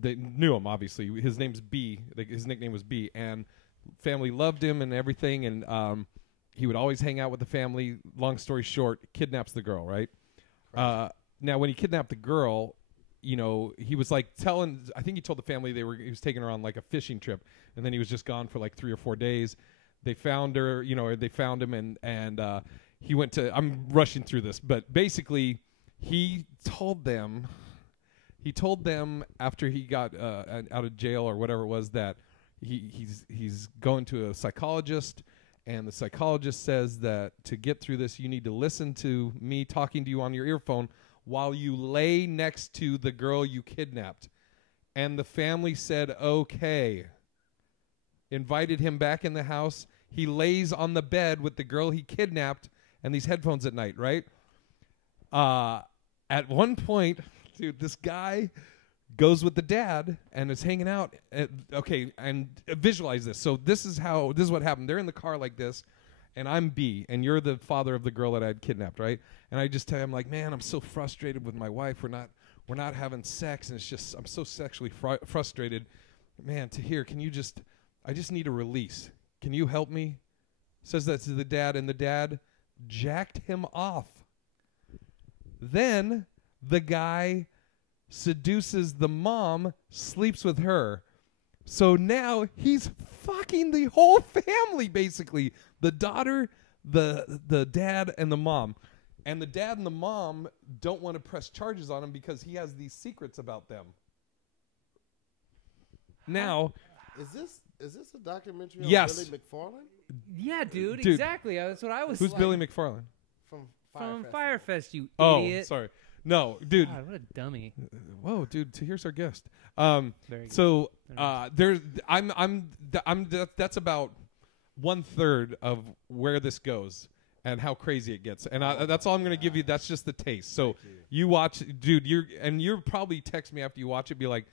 that knew him. Obviously, his name's B. His nickname was B, and family loved him and everything, and he would always hang out with the family. Long story short, kidnaps the girl, right? Now, when he kidnapped the girl, he was like I think he told the family he was taking her on like a fishing trip, and then he was just gone for like 3 or 4 days. They found her, they found him, and he went to, I'm rushing through this, but basically he told them after he got out of jail or whatever it was that he's going to a psychologist. And the psychologist says that to get through this, you need to listen to me talking to you on your earphone while you lay next to the girl you kidnapped. And the family said, okay. Invited him back in the house. He lays on the bed with the girl he kidnapped and these headphones at night, right? At one point, dude, this guy goes with the dad and is hanging out. And visualize this. So this is what happened. They're in the car like this, and I'm B, and you're the father of the girl that I had kidnapped, right? And I just tell him like, man, I'm so frustrated with my wife. We're not having sex, and it's just I'm so sexually frustrated. Man, Tahir, I just need a release. Can you help me? Says that to the dad, and the dad jacked him off. Then the guy seduces the mom, sleeps with her. So now he's fucking the whole family, basically. The daughter, the dad, and the mom. And the dad and the mom don't want to press charges on him because he has these secrets about them. Now, Is this a documentary on Yes. Billy McFarland? Yeah, dude, Dude. exactly. That's what I was. Who's like, Billy McFarland? From from Fire Firefest? You Oh, idiot! sorry. No, dude. God, what a dummy. Whoa, dude. Here's our guest. Very good. So there's that's about 1/3 of where this goes and how crazy it gets. And that's all I'm going to give you. That's just the taste. So you watch, dude. You're probably text me after you watch it, be like,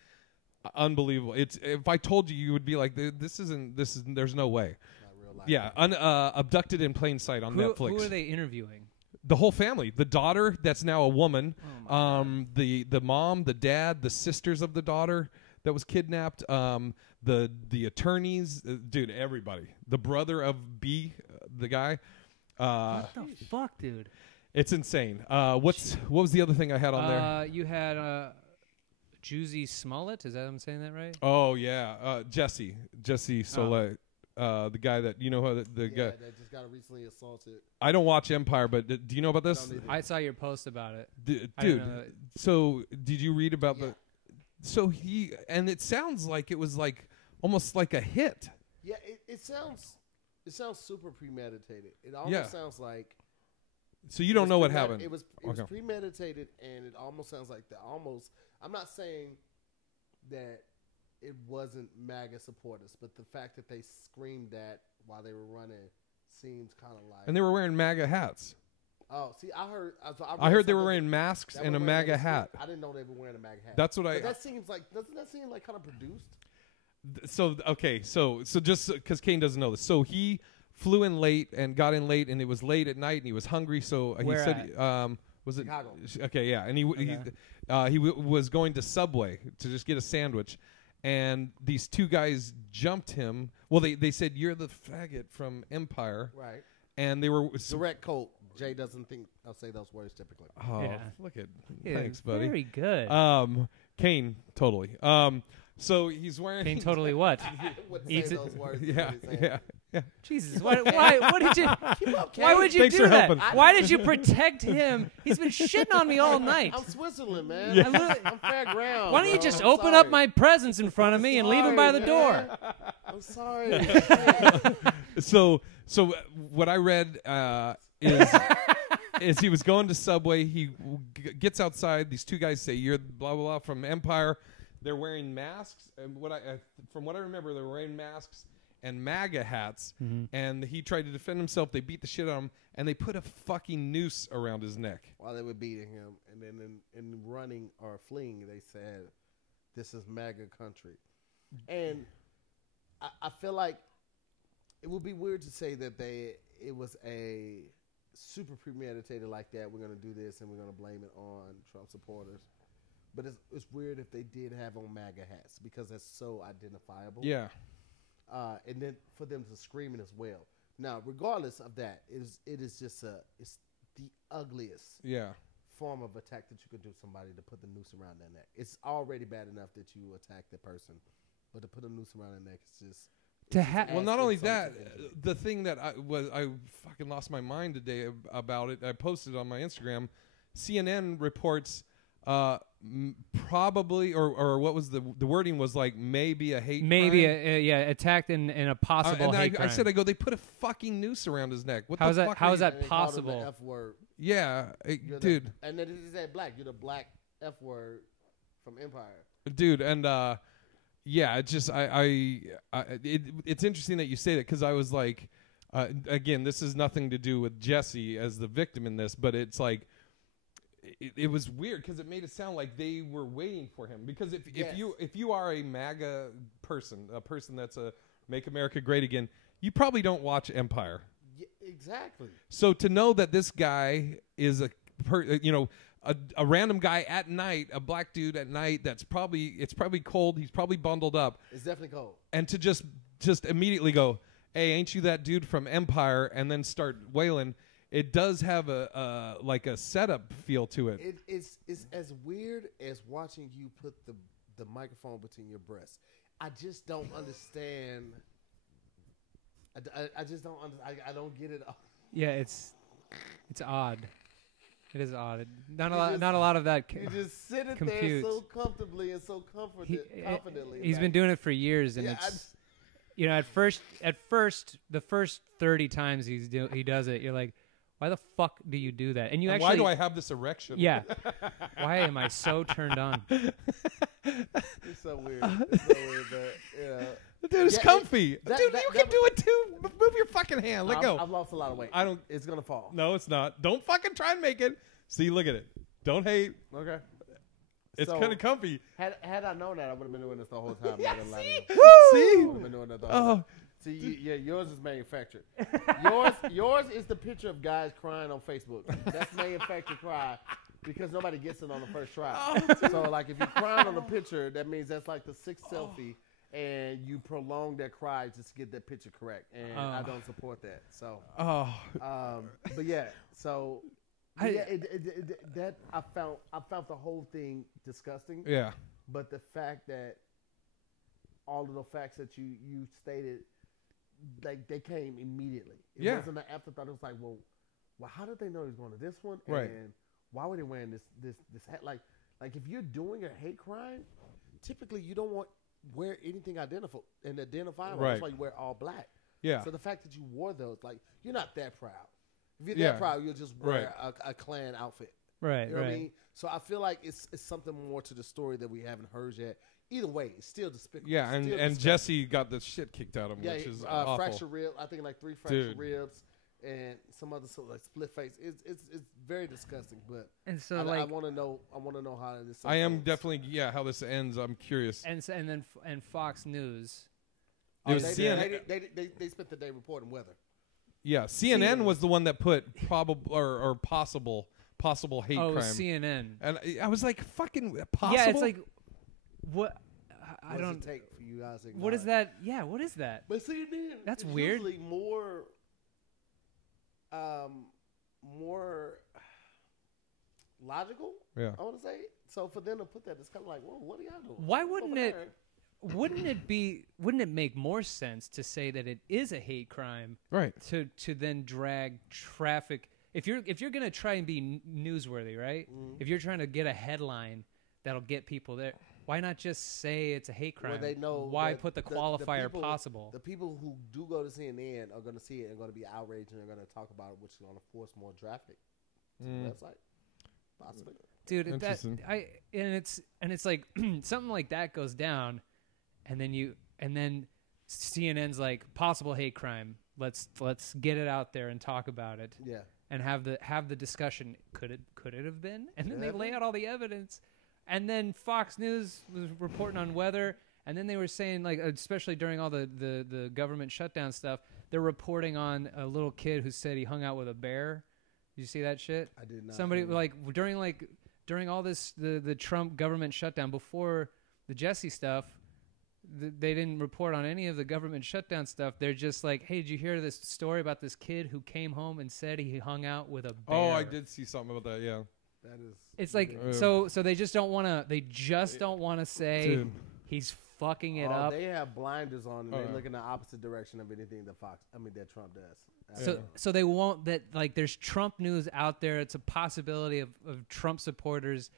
unbelievable. It's if I told you, you would be like, this isn't. There's no way. Not real life. Yeah, Abducted in Plain Sight on Netflix. Who are they interviewing? The whole family, the daughter that's now a woman, the mom, the dad, the sisters of the daughter that was kidnapped, the attorneys, dude, everybody, the brother of B, the guy. What the fuck, dude? It's insane. What was the other thing I had on there? You had Juicy Smollett. Is that I'm saying that right? Oh yeah, Jesse Soleil. The guy that the guy that just got recently assaulted. I don't watch Empire, but do you know about this? I saw your post about it. Dude, so did you read about the? So it sounds like it was like almost like a hit. Yeah, it sounds super premeditated. It almost sounds like. So you don't know what happened. It was premeditated, and it almost sounds like I'm not saying that it wasn't MAGA supporters, but the fact that they screamed that while they were running seems kind of like. And they were wearing MAGA hats. Oh, see, I heard they were wearing masks and a MAGA hat. I didn't know they were wearing a MAGA hat. That's what But that seems like doesn't that seem like kind of produced? So okay, so just because Kane doesn't know this, so he flew in late and got in late, and it was late at night, and he was hungry, so he said, was it Chicago? Okay, yeah, and he was going to Subway to just get a sandwich. And these two guys jumped him. Well, they said, "You're the faggot from Empire." Right. And they were direct quote. Jay doesn't think I'll say those words typically. Oh, Yeah. look at Yeah, thanks, buddy. Very good. Kane totally. So he's wearing Kane totally what? Wouldn't Eats say it. those words. Yeah. Jesus, why what did you? Why would you Thanks do for that? helping. Why did you protect him? He's been shitting on me all night. I'm Switzerland, man. Yeah. I'm fair ground. Why don't you bro. just I'm open sorry. up my presents in front of me and leave him by the Sorry, door? man. I'm sorry. So what I read is he was going to Subway. He gets outside. These two guys say, "You're blah blah blah from Empire." They're wearing masks, and from what I remember, they were wearing masks and MAGA hats. And he tried to defend himself. They beat the shit out of him, and they put a fucking noose around his neck. While they were beating him, and then in running or fleeing, they said, "This is MAGA country," and I feel like it would be weird to say that it was a super premeditated like that. We're gonna do this, and we're gonna blame it on Trump supporters. But it's weird if they did have on MAGA hats because that's so identifiable. Yeah. And then for them to scream it as well. Now, regardless of that, it is just it's the ugliest form of attack that you could do somebody to put the noose around their neck. It's already bad enough that you attack the person, but to put a noose around their neck is just. Well, not only that, the thing that I fucking lost my mind today about it. I posted on my Instagram. CNN reports probably or what was the wording was like maybe a hate crime. Attacked in a possible hate crime. I said they put a fucking noose around his neck. What How's the that? fuck? How is are you- that possible? The F word. Yeah, dude. And then it is that black. You're the black F word from Empire. Dude, and yeah, it's just it's interesting that you say that because I was like, again, this is nothing to do with Jesse as the victim in this, but it's like. It was weird because it made it sound like they were waiting for him. Because if you are a MAGA person, a person that's a Make America Great Again, you probably don't watch Empire. Yeah, exactly. So to know that this guy is a random guy at night, a black dude at night, it's probably cold. He's probably bundled up. It's definitely cold. And to just immediately go, "Hey, ain't you that dude from Empire?" and then start wailing. It does have a setup feel to it. It's as weird as watching you put the microphone between your breasts. I just don't understand. I just don't. I don't get it. Yeah, it's odd. It is odd. You Not a lot of that. You just sit it there computes. so comfortably and so confidently. He's been doing it for years, and it's at first the first 30 times he does it, you're like, why the fuck do you do that? And why do I have this erection? Yeah. Why am I so turned on? It's so weird. It's so weird, but Dude, it's comfy. Dude, you can do it too. Move your fucking hand. Let go. I've lost a lot of weight. It's gonna fall. No, it's not. Don't fucking try and make it. See, look at it. Don't hate. Okay. It's kind of comfy. Had I known that, I would have been doing this the whole time. Yeah, see? See? Would have been doing that the whole time. See, yours is manufactured. yours is the picture of guys crying on Facebook. That's manufactured cry because nobody gets it on the first try. So, like, if you're crying on the picture, that means that's like the sixth selfie, and you prolong that cry just to get that picture correct. And I don't support that. So, but yeah, so. That I found the whole thing disgusting. Yeah. But the fact that all of the facts that you stated, like, they came immediately. It wasn't an afterthought. It was like, well, how did they know he was going to this one? Right. And why were they wearing this hat? Like if you're doing a hate crime, typically you don't wear anything identifiable. Right. That's why you wear all black. Yeah. So the fact that you wore those, like, you're not that proud. If you're that proud, you'll just wear a Klan outfit. Right, you know what I mean? So I feel like it's something more to the story that we haven't heard yet. Either way, it's still despicable. Yeah, and Jesse got the shit kicked out of him, which is awful. Fractured rib. I think like 3 fractured ribs and some other sort of like split face. It's very disgusting. But and so I want to know how this. I am definitely how this ends. I'm curious. And then Fox News. They spent the day reporting weather. Yeah, CNN was the one that put probable or possible hate crime. CNN. And I was like, fucking possible? Yeah, it's like, what? I what don't. does it take for you guys to what is that? Yeah, what is that? But CNN, that's it's weird. Usually more logical. Yeah, I want to say. So for them to put that, it's kind of like, well, what are y'all doing? Why wouldn't it? Wouldn't it make more sense to say that it is a hate crime, right? To then drag traffic. If you're gonna try and be newsworthy, right? Mm-hmm. If you're trying to get a headline that'll get people there, why not just say it's a hate crime? Well, they know why put the qualifier people, possible? The people who do go to CNN are going to see it and going to be outraged and they're going to talk about it, which is going to force more traffic to the website. Possibly, dude. It's like something like that goes down. And then CNN's like, possible hate crime. Let's get it out there and talk about it. Yeah. And have the discussion. Could it have been? And then they lay out all the evidence. And then Fox News was reporting on weather. And then they were saying, like, especially during all the government shutdown stuff, they're reporting on a little kid who said he hung out with a bear. Did you see that shit? I did not. Somebody during all this the Trump government shutdown before the Jesse stuff. They didn't report on any of the government shutdown stuff. They're just like, hey, did you hear this story about this kid who came home and said he hung out with a bear? Oh, I did see something about that. Yeah, that is. It's like so they just don't want to. They just don't want to say he's fucking it up. They have blinders on and they look in the opposite direction of anything that Trump does. So they won't that like there's Trump news out there. It's a possibility of Trump supporters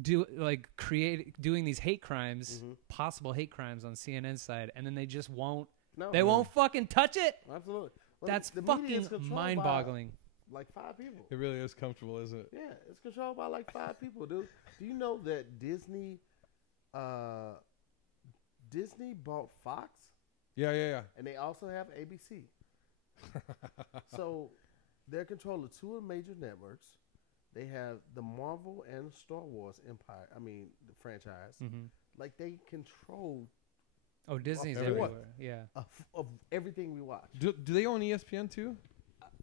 doing these hate crimes, possible hate crimes on CNN's side, and then they just won't. They won't fucking touch it. Absolutely. Well, that's fucking mind-boggling. Like 5 people. It really is comfortable, isn't it? Yeah, it's controlled by like 5 people, dude. Do you know that Disney bought Fox? Yeah. And they also have ABC. So they're controlling 2 of the major networks. They have the Marvel and Star Wars empire. I mean, the franchise. Mm-hmm. Like, they control. Oh, Disney's everywhere. Yeah. Of everything we watch. Do they own ESPN too?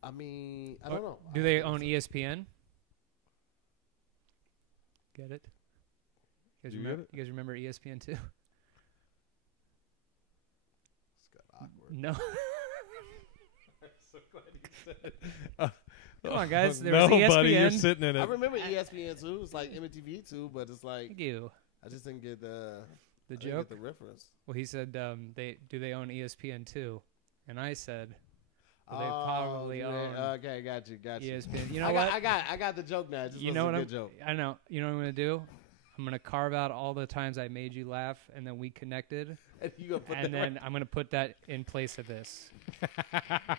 I mean, I don't know. Do they own ESPN? Get it? You guys remember ESPN too? It's got awkward. No. I'm so glad you said it. Come on, guys. There was ESPN. Buddy, you're sitting in it. I remember ESPN too. It's like MTV too, but it's like. Thank you. I just didn't get the joke. Get the reference. Well, he said, "They own ESPN too," and I said, They probably own. Okay, got you. ESPN. You know I what? got the joke now. It just You know wasn't what? a good joke. I know. You know what I'm gonna do? I'm gonna carve out all the times I made you laugh, and then we connected, And you gonna put and that then right. I'm gonna put that in place of this.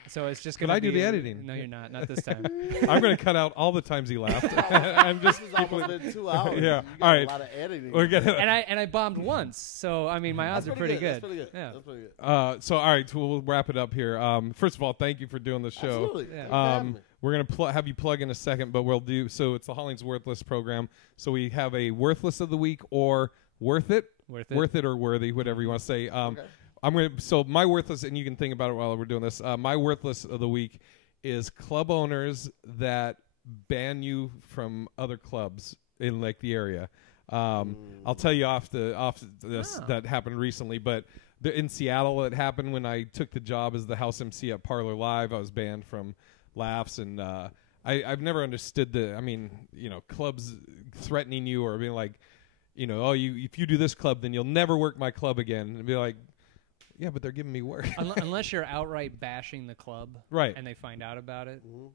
So it's just Can gonna. I do be the editing? No, you're not. Not this time. I'm going to cut out all the times he laughed. I'm just. This has almost been 2 hours. Yeah. You got All right. a lot of editing. We're gonna. and I bombed once, so I mean my odds That's are pretty good. That's pretty good. Yeah. That's pretty good. So all right, so we'll wrap it up here. First of all, thank you for doing the show. Absolutely. Yeah. Thanks for having me. We're gonna have you plug in a second, but we'll do so. It's the HollingsWorthless program. So we have a worthless of the week or worth it, Worth it. or worthy, whatever you want to say. Okay. I'm gonna. So my worthless, and you can think about it while we're doing this. My worthless of the week is club owners that ban you from other clubs in like the area. I'll tell you off this that happened recently, but in Seattle it happened when I took the job as the house MC at Parlor Live. I was banned from laughs, and I've never understood clubs threatening you or being like, if you do this club, then you'll never work my club again. And be like, yeah, but they're giving me work. Unless you're outright bashing the club, Right. And they find out about it. Mm-hmm.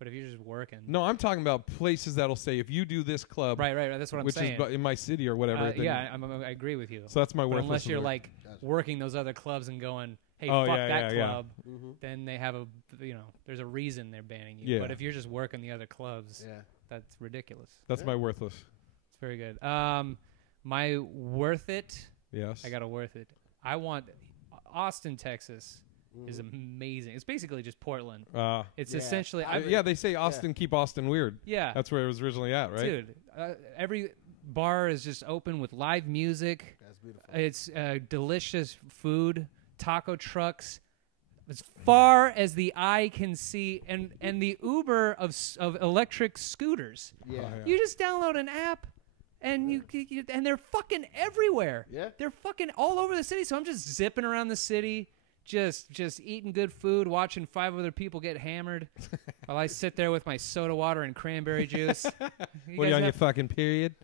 But if you're just working, No, I'm talking about places that'll say if you do this club, right. That's what I'm which saying. is in my city or whatever. then- Yeah, I agree with you. So that's my But worthless. unless of the you're week. like Gotcha. working those other clubs and going, hey, Oh, fuck yeah, that yeah, yeah. club, Mm-hmm. then they have there's a reason they're banning you. Yeah. But if you're just working the other clubs, Yeah. that's ridiculous. That's Yeah. my worthless. It's very good. My worth it. Yes. I got a worth it. I want Austin, Texas is amazing. It's basically just Portland. It's Yeah. essentially They say Austin, keep Austin weird. yeah. That's where it was originally at, right? Dude, every bar is just open with live music. That's beautiful. It's delicious food, taco trucks, as far as the eye can see, and the Uber of electric scooters. Yeah. Oh, yeah. You just download an app, and and they're fucking everywhere. Yeah. They're fucking all over the city. So I'm just zipping around the city, just eating good food, watching 5 other people get hammered, while I sit there with my soda water and cranberry juice. What are you guys on your have- fucking period?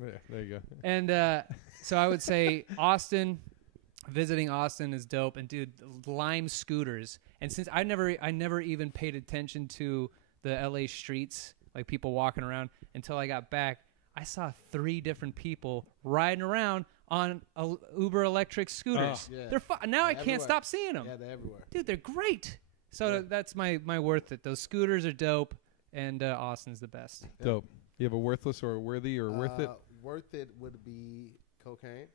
Yeah, there you go. And so I would say Austin, visiting Austin is dope. And dude, Lime scooters. And since I never even paid attention to the LA streets, like people walking around, until I got back, I saw 3 different people riding around on Uber electric scooters. Yeah. They're now I They're can't everywhere. stop seeing them. Yeah, they're everywhere. Dude, they're great. So Yeah. that's my worth it. Those scooters are dope, and Austin's the best. Dope. You have a worthless or a worthy or worth it? Worth it would be cocaine.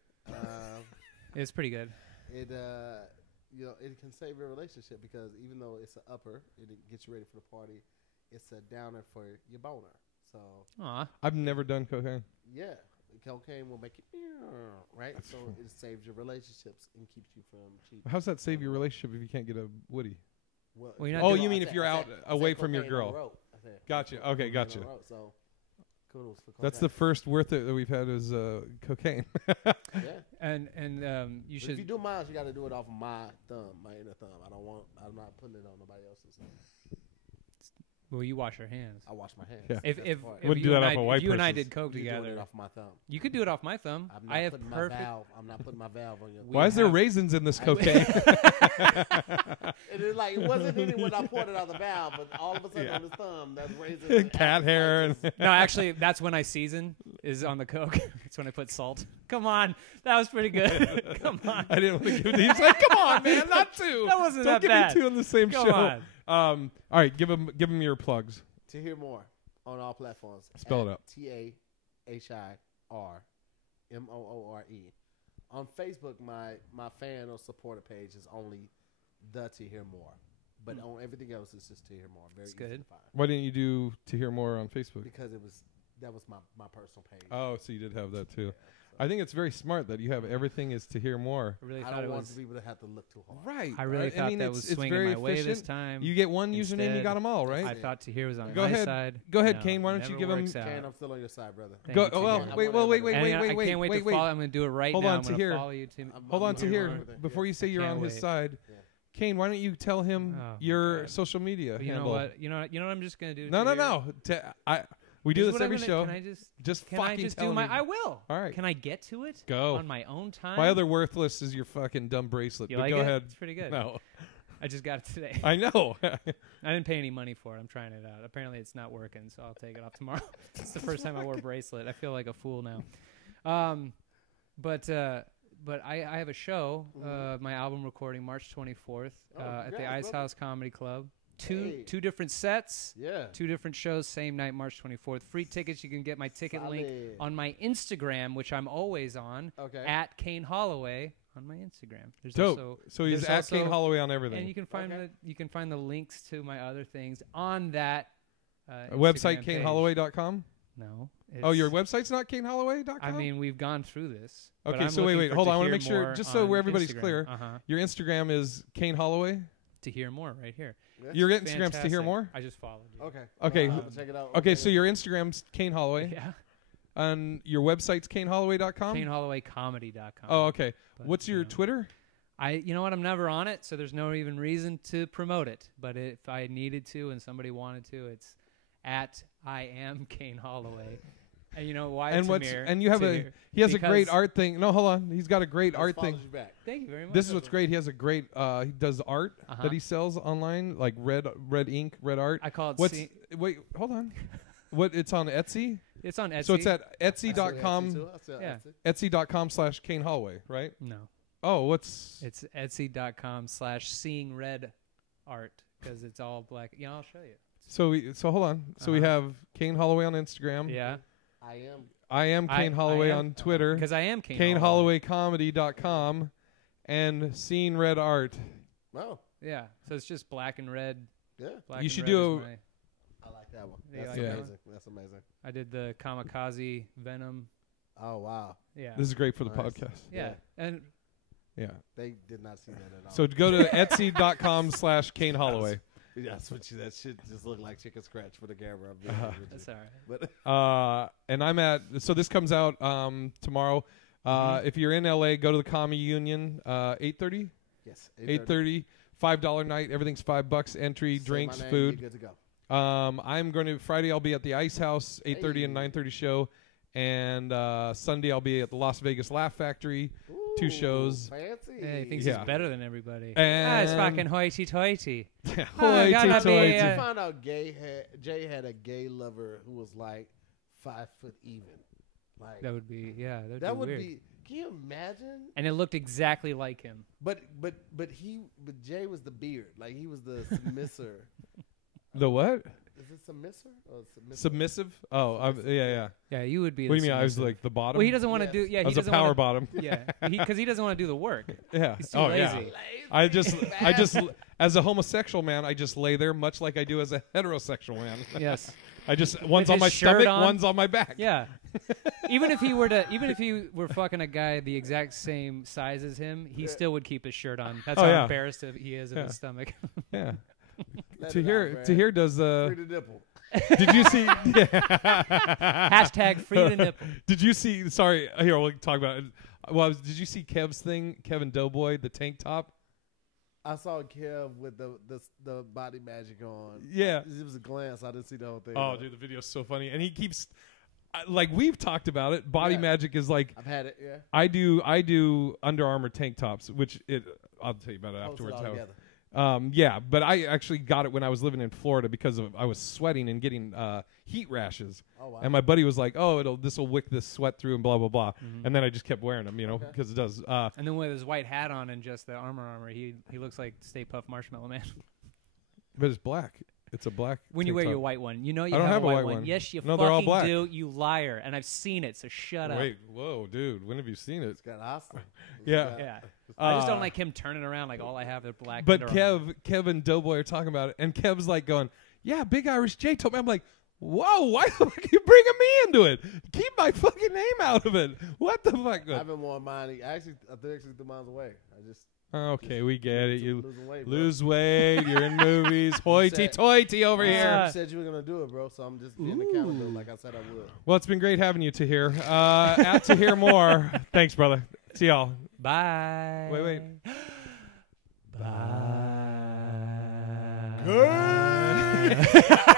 It's pretty good. It can save your relationship because even though it's an upper, it gets you ready for the party. It's a downer for your boner. So Aw. I've never done cocaine. yeah, cocaine will make you right. So it saves your relationships and keeps you from cheating. How's that save your relationship if you can't get a woody? Well, Well, you're if not Oh, doing- you mean if you're out away from your cocaine on the girl? road, I said. Gotcha. Okay, Cocaine on gotcha. the road, so kudos for That's the cocaine. first worth it that we've had is cocaine. Yeah. And you But should. if you do mine, you got to do it off of my thumb, my inner thumb. I'm not putting it on nobody else's. Well, you wash your hands. I wash my hands. Yeah. If That's the if, part. if Wouldn't you do and that I, off a if white you and I person's. did coke You doing together, it off my thumb. you could do it off my thumb. I'm not I have putting perfect. my valve. I'm not putting my valve on your. Why is there have- raisins in this I- cocaine? It is like it wasn't in it when I poured it out the valve, but all of a sudden on his thumb, that's raising Cat hair and No, actually, that's when I season is on the coke. It's when I put salt. Come on, that was pretty good. Come on, I didn't want to give it to you. He's like, come on, man, not 2. That wasn't Don't that give bad. me 2 in the same Come show. on. All right, give him your plugs. To hear more on all platforms. Spell it out. TAHIRMOORE. On Facebook, my fan or supporter page is only the To Hear More, but on everything else it's just To Hear More. Very That's easy good. to find Why didn't you do to hear more on Facebook? because that was my personal page. Oh, so you did have that too. I think it's very smart that you have everything is to hear more. I really I thought don't it want was. people to have to look too hard. Right. I really thought that was swinging very my way this efficient. time. You get one username, you Instead, got them all, right? I thought to hear was on Go my ahead. side. Go ahead, No, Kane. Why don't you never give him- works out. Kane, I'm still on your side, brother. Thank Go. you, Oh, well, Tahir. wait. And I can't wait to wait. follow. I'm going to do it right Hold now. on, I'm going Tahir. to follow you to. Hold on to I'm here on everything. before you say you're can't on his wait. side. Yeah. Kane, why don't you tell him Oh, your God. social media But you know handle? what? You know what I'm just going to do. No. Tahir? We do Here's this what I'm every gonna- show. Can I just? Just Can fucking I just tell do my? me. I will. All right. Can I get to it? Go. On my own time. My other worthless is your fucking dumb bracelet. You but like go it? ahead. It's pretty good. No. I just got it today. I know. I didn't pay any money for it. I'm trying it out. Apparently, it's not working, so I'll take it off tomorrow. It's the first time I wore a bracelet. I feel like a fool now. But I have a show, my album recording March 24th at the Ice House Comedy Club. Two different sets. Yeah. 2 different shows, same night, March 24th. Free tickets. You can get my ticket link on my Instagram, which I'm always on, at Kane Holloway on my Instagram. There's Dope. So he's at Kane Holloway on everything. And you can find the links to my other things on that website, Instagram KaneHolloway.com? No. Oh, your website's not KaneHolloway.com? I mean, we've gone through this. Okay, so wait. Hold on. I want to make sure, just so everybody's clear. Your Instagram is Kane Holloway? Tahir Moore right here. Your Instagram's Tahir Moore? I just followed you. Okay. Check it out. Okay, so your Instagram's Kane Holloway. Yeah. And your website's KaneHolloway.com? KaneHollowayComedy.com. Oh, okay. What's your Twitter? You know what? I'm never on it, so there's no even reason to promote it. But if I needed to and somebody wanted to, it's at I am Kane Holloway. And you know why? And you have he has a great art thing. No, hold on. He's got a great art thing. Thank you very much. This is what's great. He has a great he does art that he sells online, like red ink, red art. I call it wait, hold on. It's on Etsy? It's on Etsy. So it's at Etsy.com. Yeah. Etsy.com/Kane Holloway, right? No. Oh, It's Etsy.com/seeing red art because it's all black. Yeah, I'll show you. So hold on. So we have Kane Holloway on Instagram. Yeah. I am Kane Holloway on Twitter. Because I am Kane KaneHollowayComedy.com and Seeing Red Art. Wow. Yeah. So it's just black and red. Yeah. Black you and should red do I like that one. Yeah, That's like amazing. That's amazing. I did the Kamikaze Venom. Oh, wow. Yeah. This is great for the podcast. Yeah. And yeah. They did not see that at all. So go to Etsy.com/Kane Holloway. Yeah, that shit just looked like chicken scratch for the camera. That's all right. But and I'm at, so this comes out tomorrow. If you're in LA, go to the Commie Union, 8:30? Yes. 8:30, $5 night. Everything's $5. Entry, drinks, food. Good to go. I'm going to, Friday I'll be at the Ice House, 8:30 and 9:30 show. And Sunday I'll be at the Las Vegas Laugh Factory. Ooh, 2 shows. Fancy. Yeah, he thinks he's better than everybody. And it's fucking hoity-toity. Hoity-toity. Did you find out Jay had a gay lover who was like 5 foot even? Like That would be, that would weird. be. Can you imagine? And it looked exactly like him. But Jay was the beard. Like he was the submissive. The what? Is it submissive or Submissive? Oh, yeah. Yeah, you would be. What do you mean? I was like the bottom? Well, he doesn't want to do. Yeah, I was he a doesn't power wanna, bottom. Yeah, because he doesn't want to do the work. Yeah. He's too lazy. Yeah. I just, as a homosexual man, I just lay there much like I do as a heterosexual man. Yes. I just one's With on my his shirt stomach, on. one's on my back. Yeah. Even if he were fucking a guy the exact same size as him, he still would keep his shirt on. That's how embarrassed he is of his stomach. Yeah. Tahir does free the nipple. Did you see? Hashtag free the nipple. Did you see? Sorry, here we'll talk about it. Well, did you see Kev's thing? Kevin Doughboy, the tank top. I saw Kev with the body magic on. Yeah, it was a glance. I didn't see the whole thing. Oh, dude, the video's so funny, and he keeps like we've talked about it. Body magic is like I've had it. Yeah, I do Under Armour tank tops, which I'll tell you about it afterwards. Yeah, but I actually got it when I was living in Florida because I was sweating and getting heat rashes. Oh, wow. And my buddy was like, "Oh, this will wick this sweat through and blah blah blah." Mm-hmm. And then I just kept wearing them, because it does. And then with his white hat on and just the armor, he looks like Stay Puft Marshmallow Man. But it's black. It's a black. When you wear your white one, you know you I don't have a white one. Yes, you no, they're all black. do. You liar, and I've seen it. So shut up. Wait, whoa, dude, when have you seen it? It's got awesome. Yeah. I just don't like him turning around like all I have are black. But Kev and Doughboy are talking about it, and Kev's like going, "Yeah, Big Irish Jay told me." I'm like, "Whoa, why the fuck are you bringing me into it? Keep my fucking name out of it. What the fuck?" I haven't worn mine. I actually threw mine away. Okay, we get it. You lose weight. You're in movies. Hoity-toity over here. You said you were going to do it, bro, so I'm just being accountable like I said I would. Well, it's been great having you, Tahir. At Tahir Moore. Thanks, brother. See y'all. Bye. Wait. Bye. Good.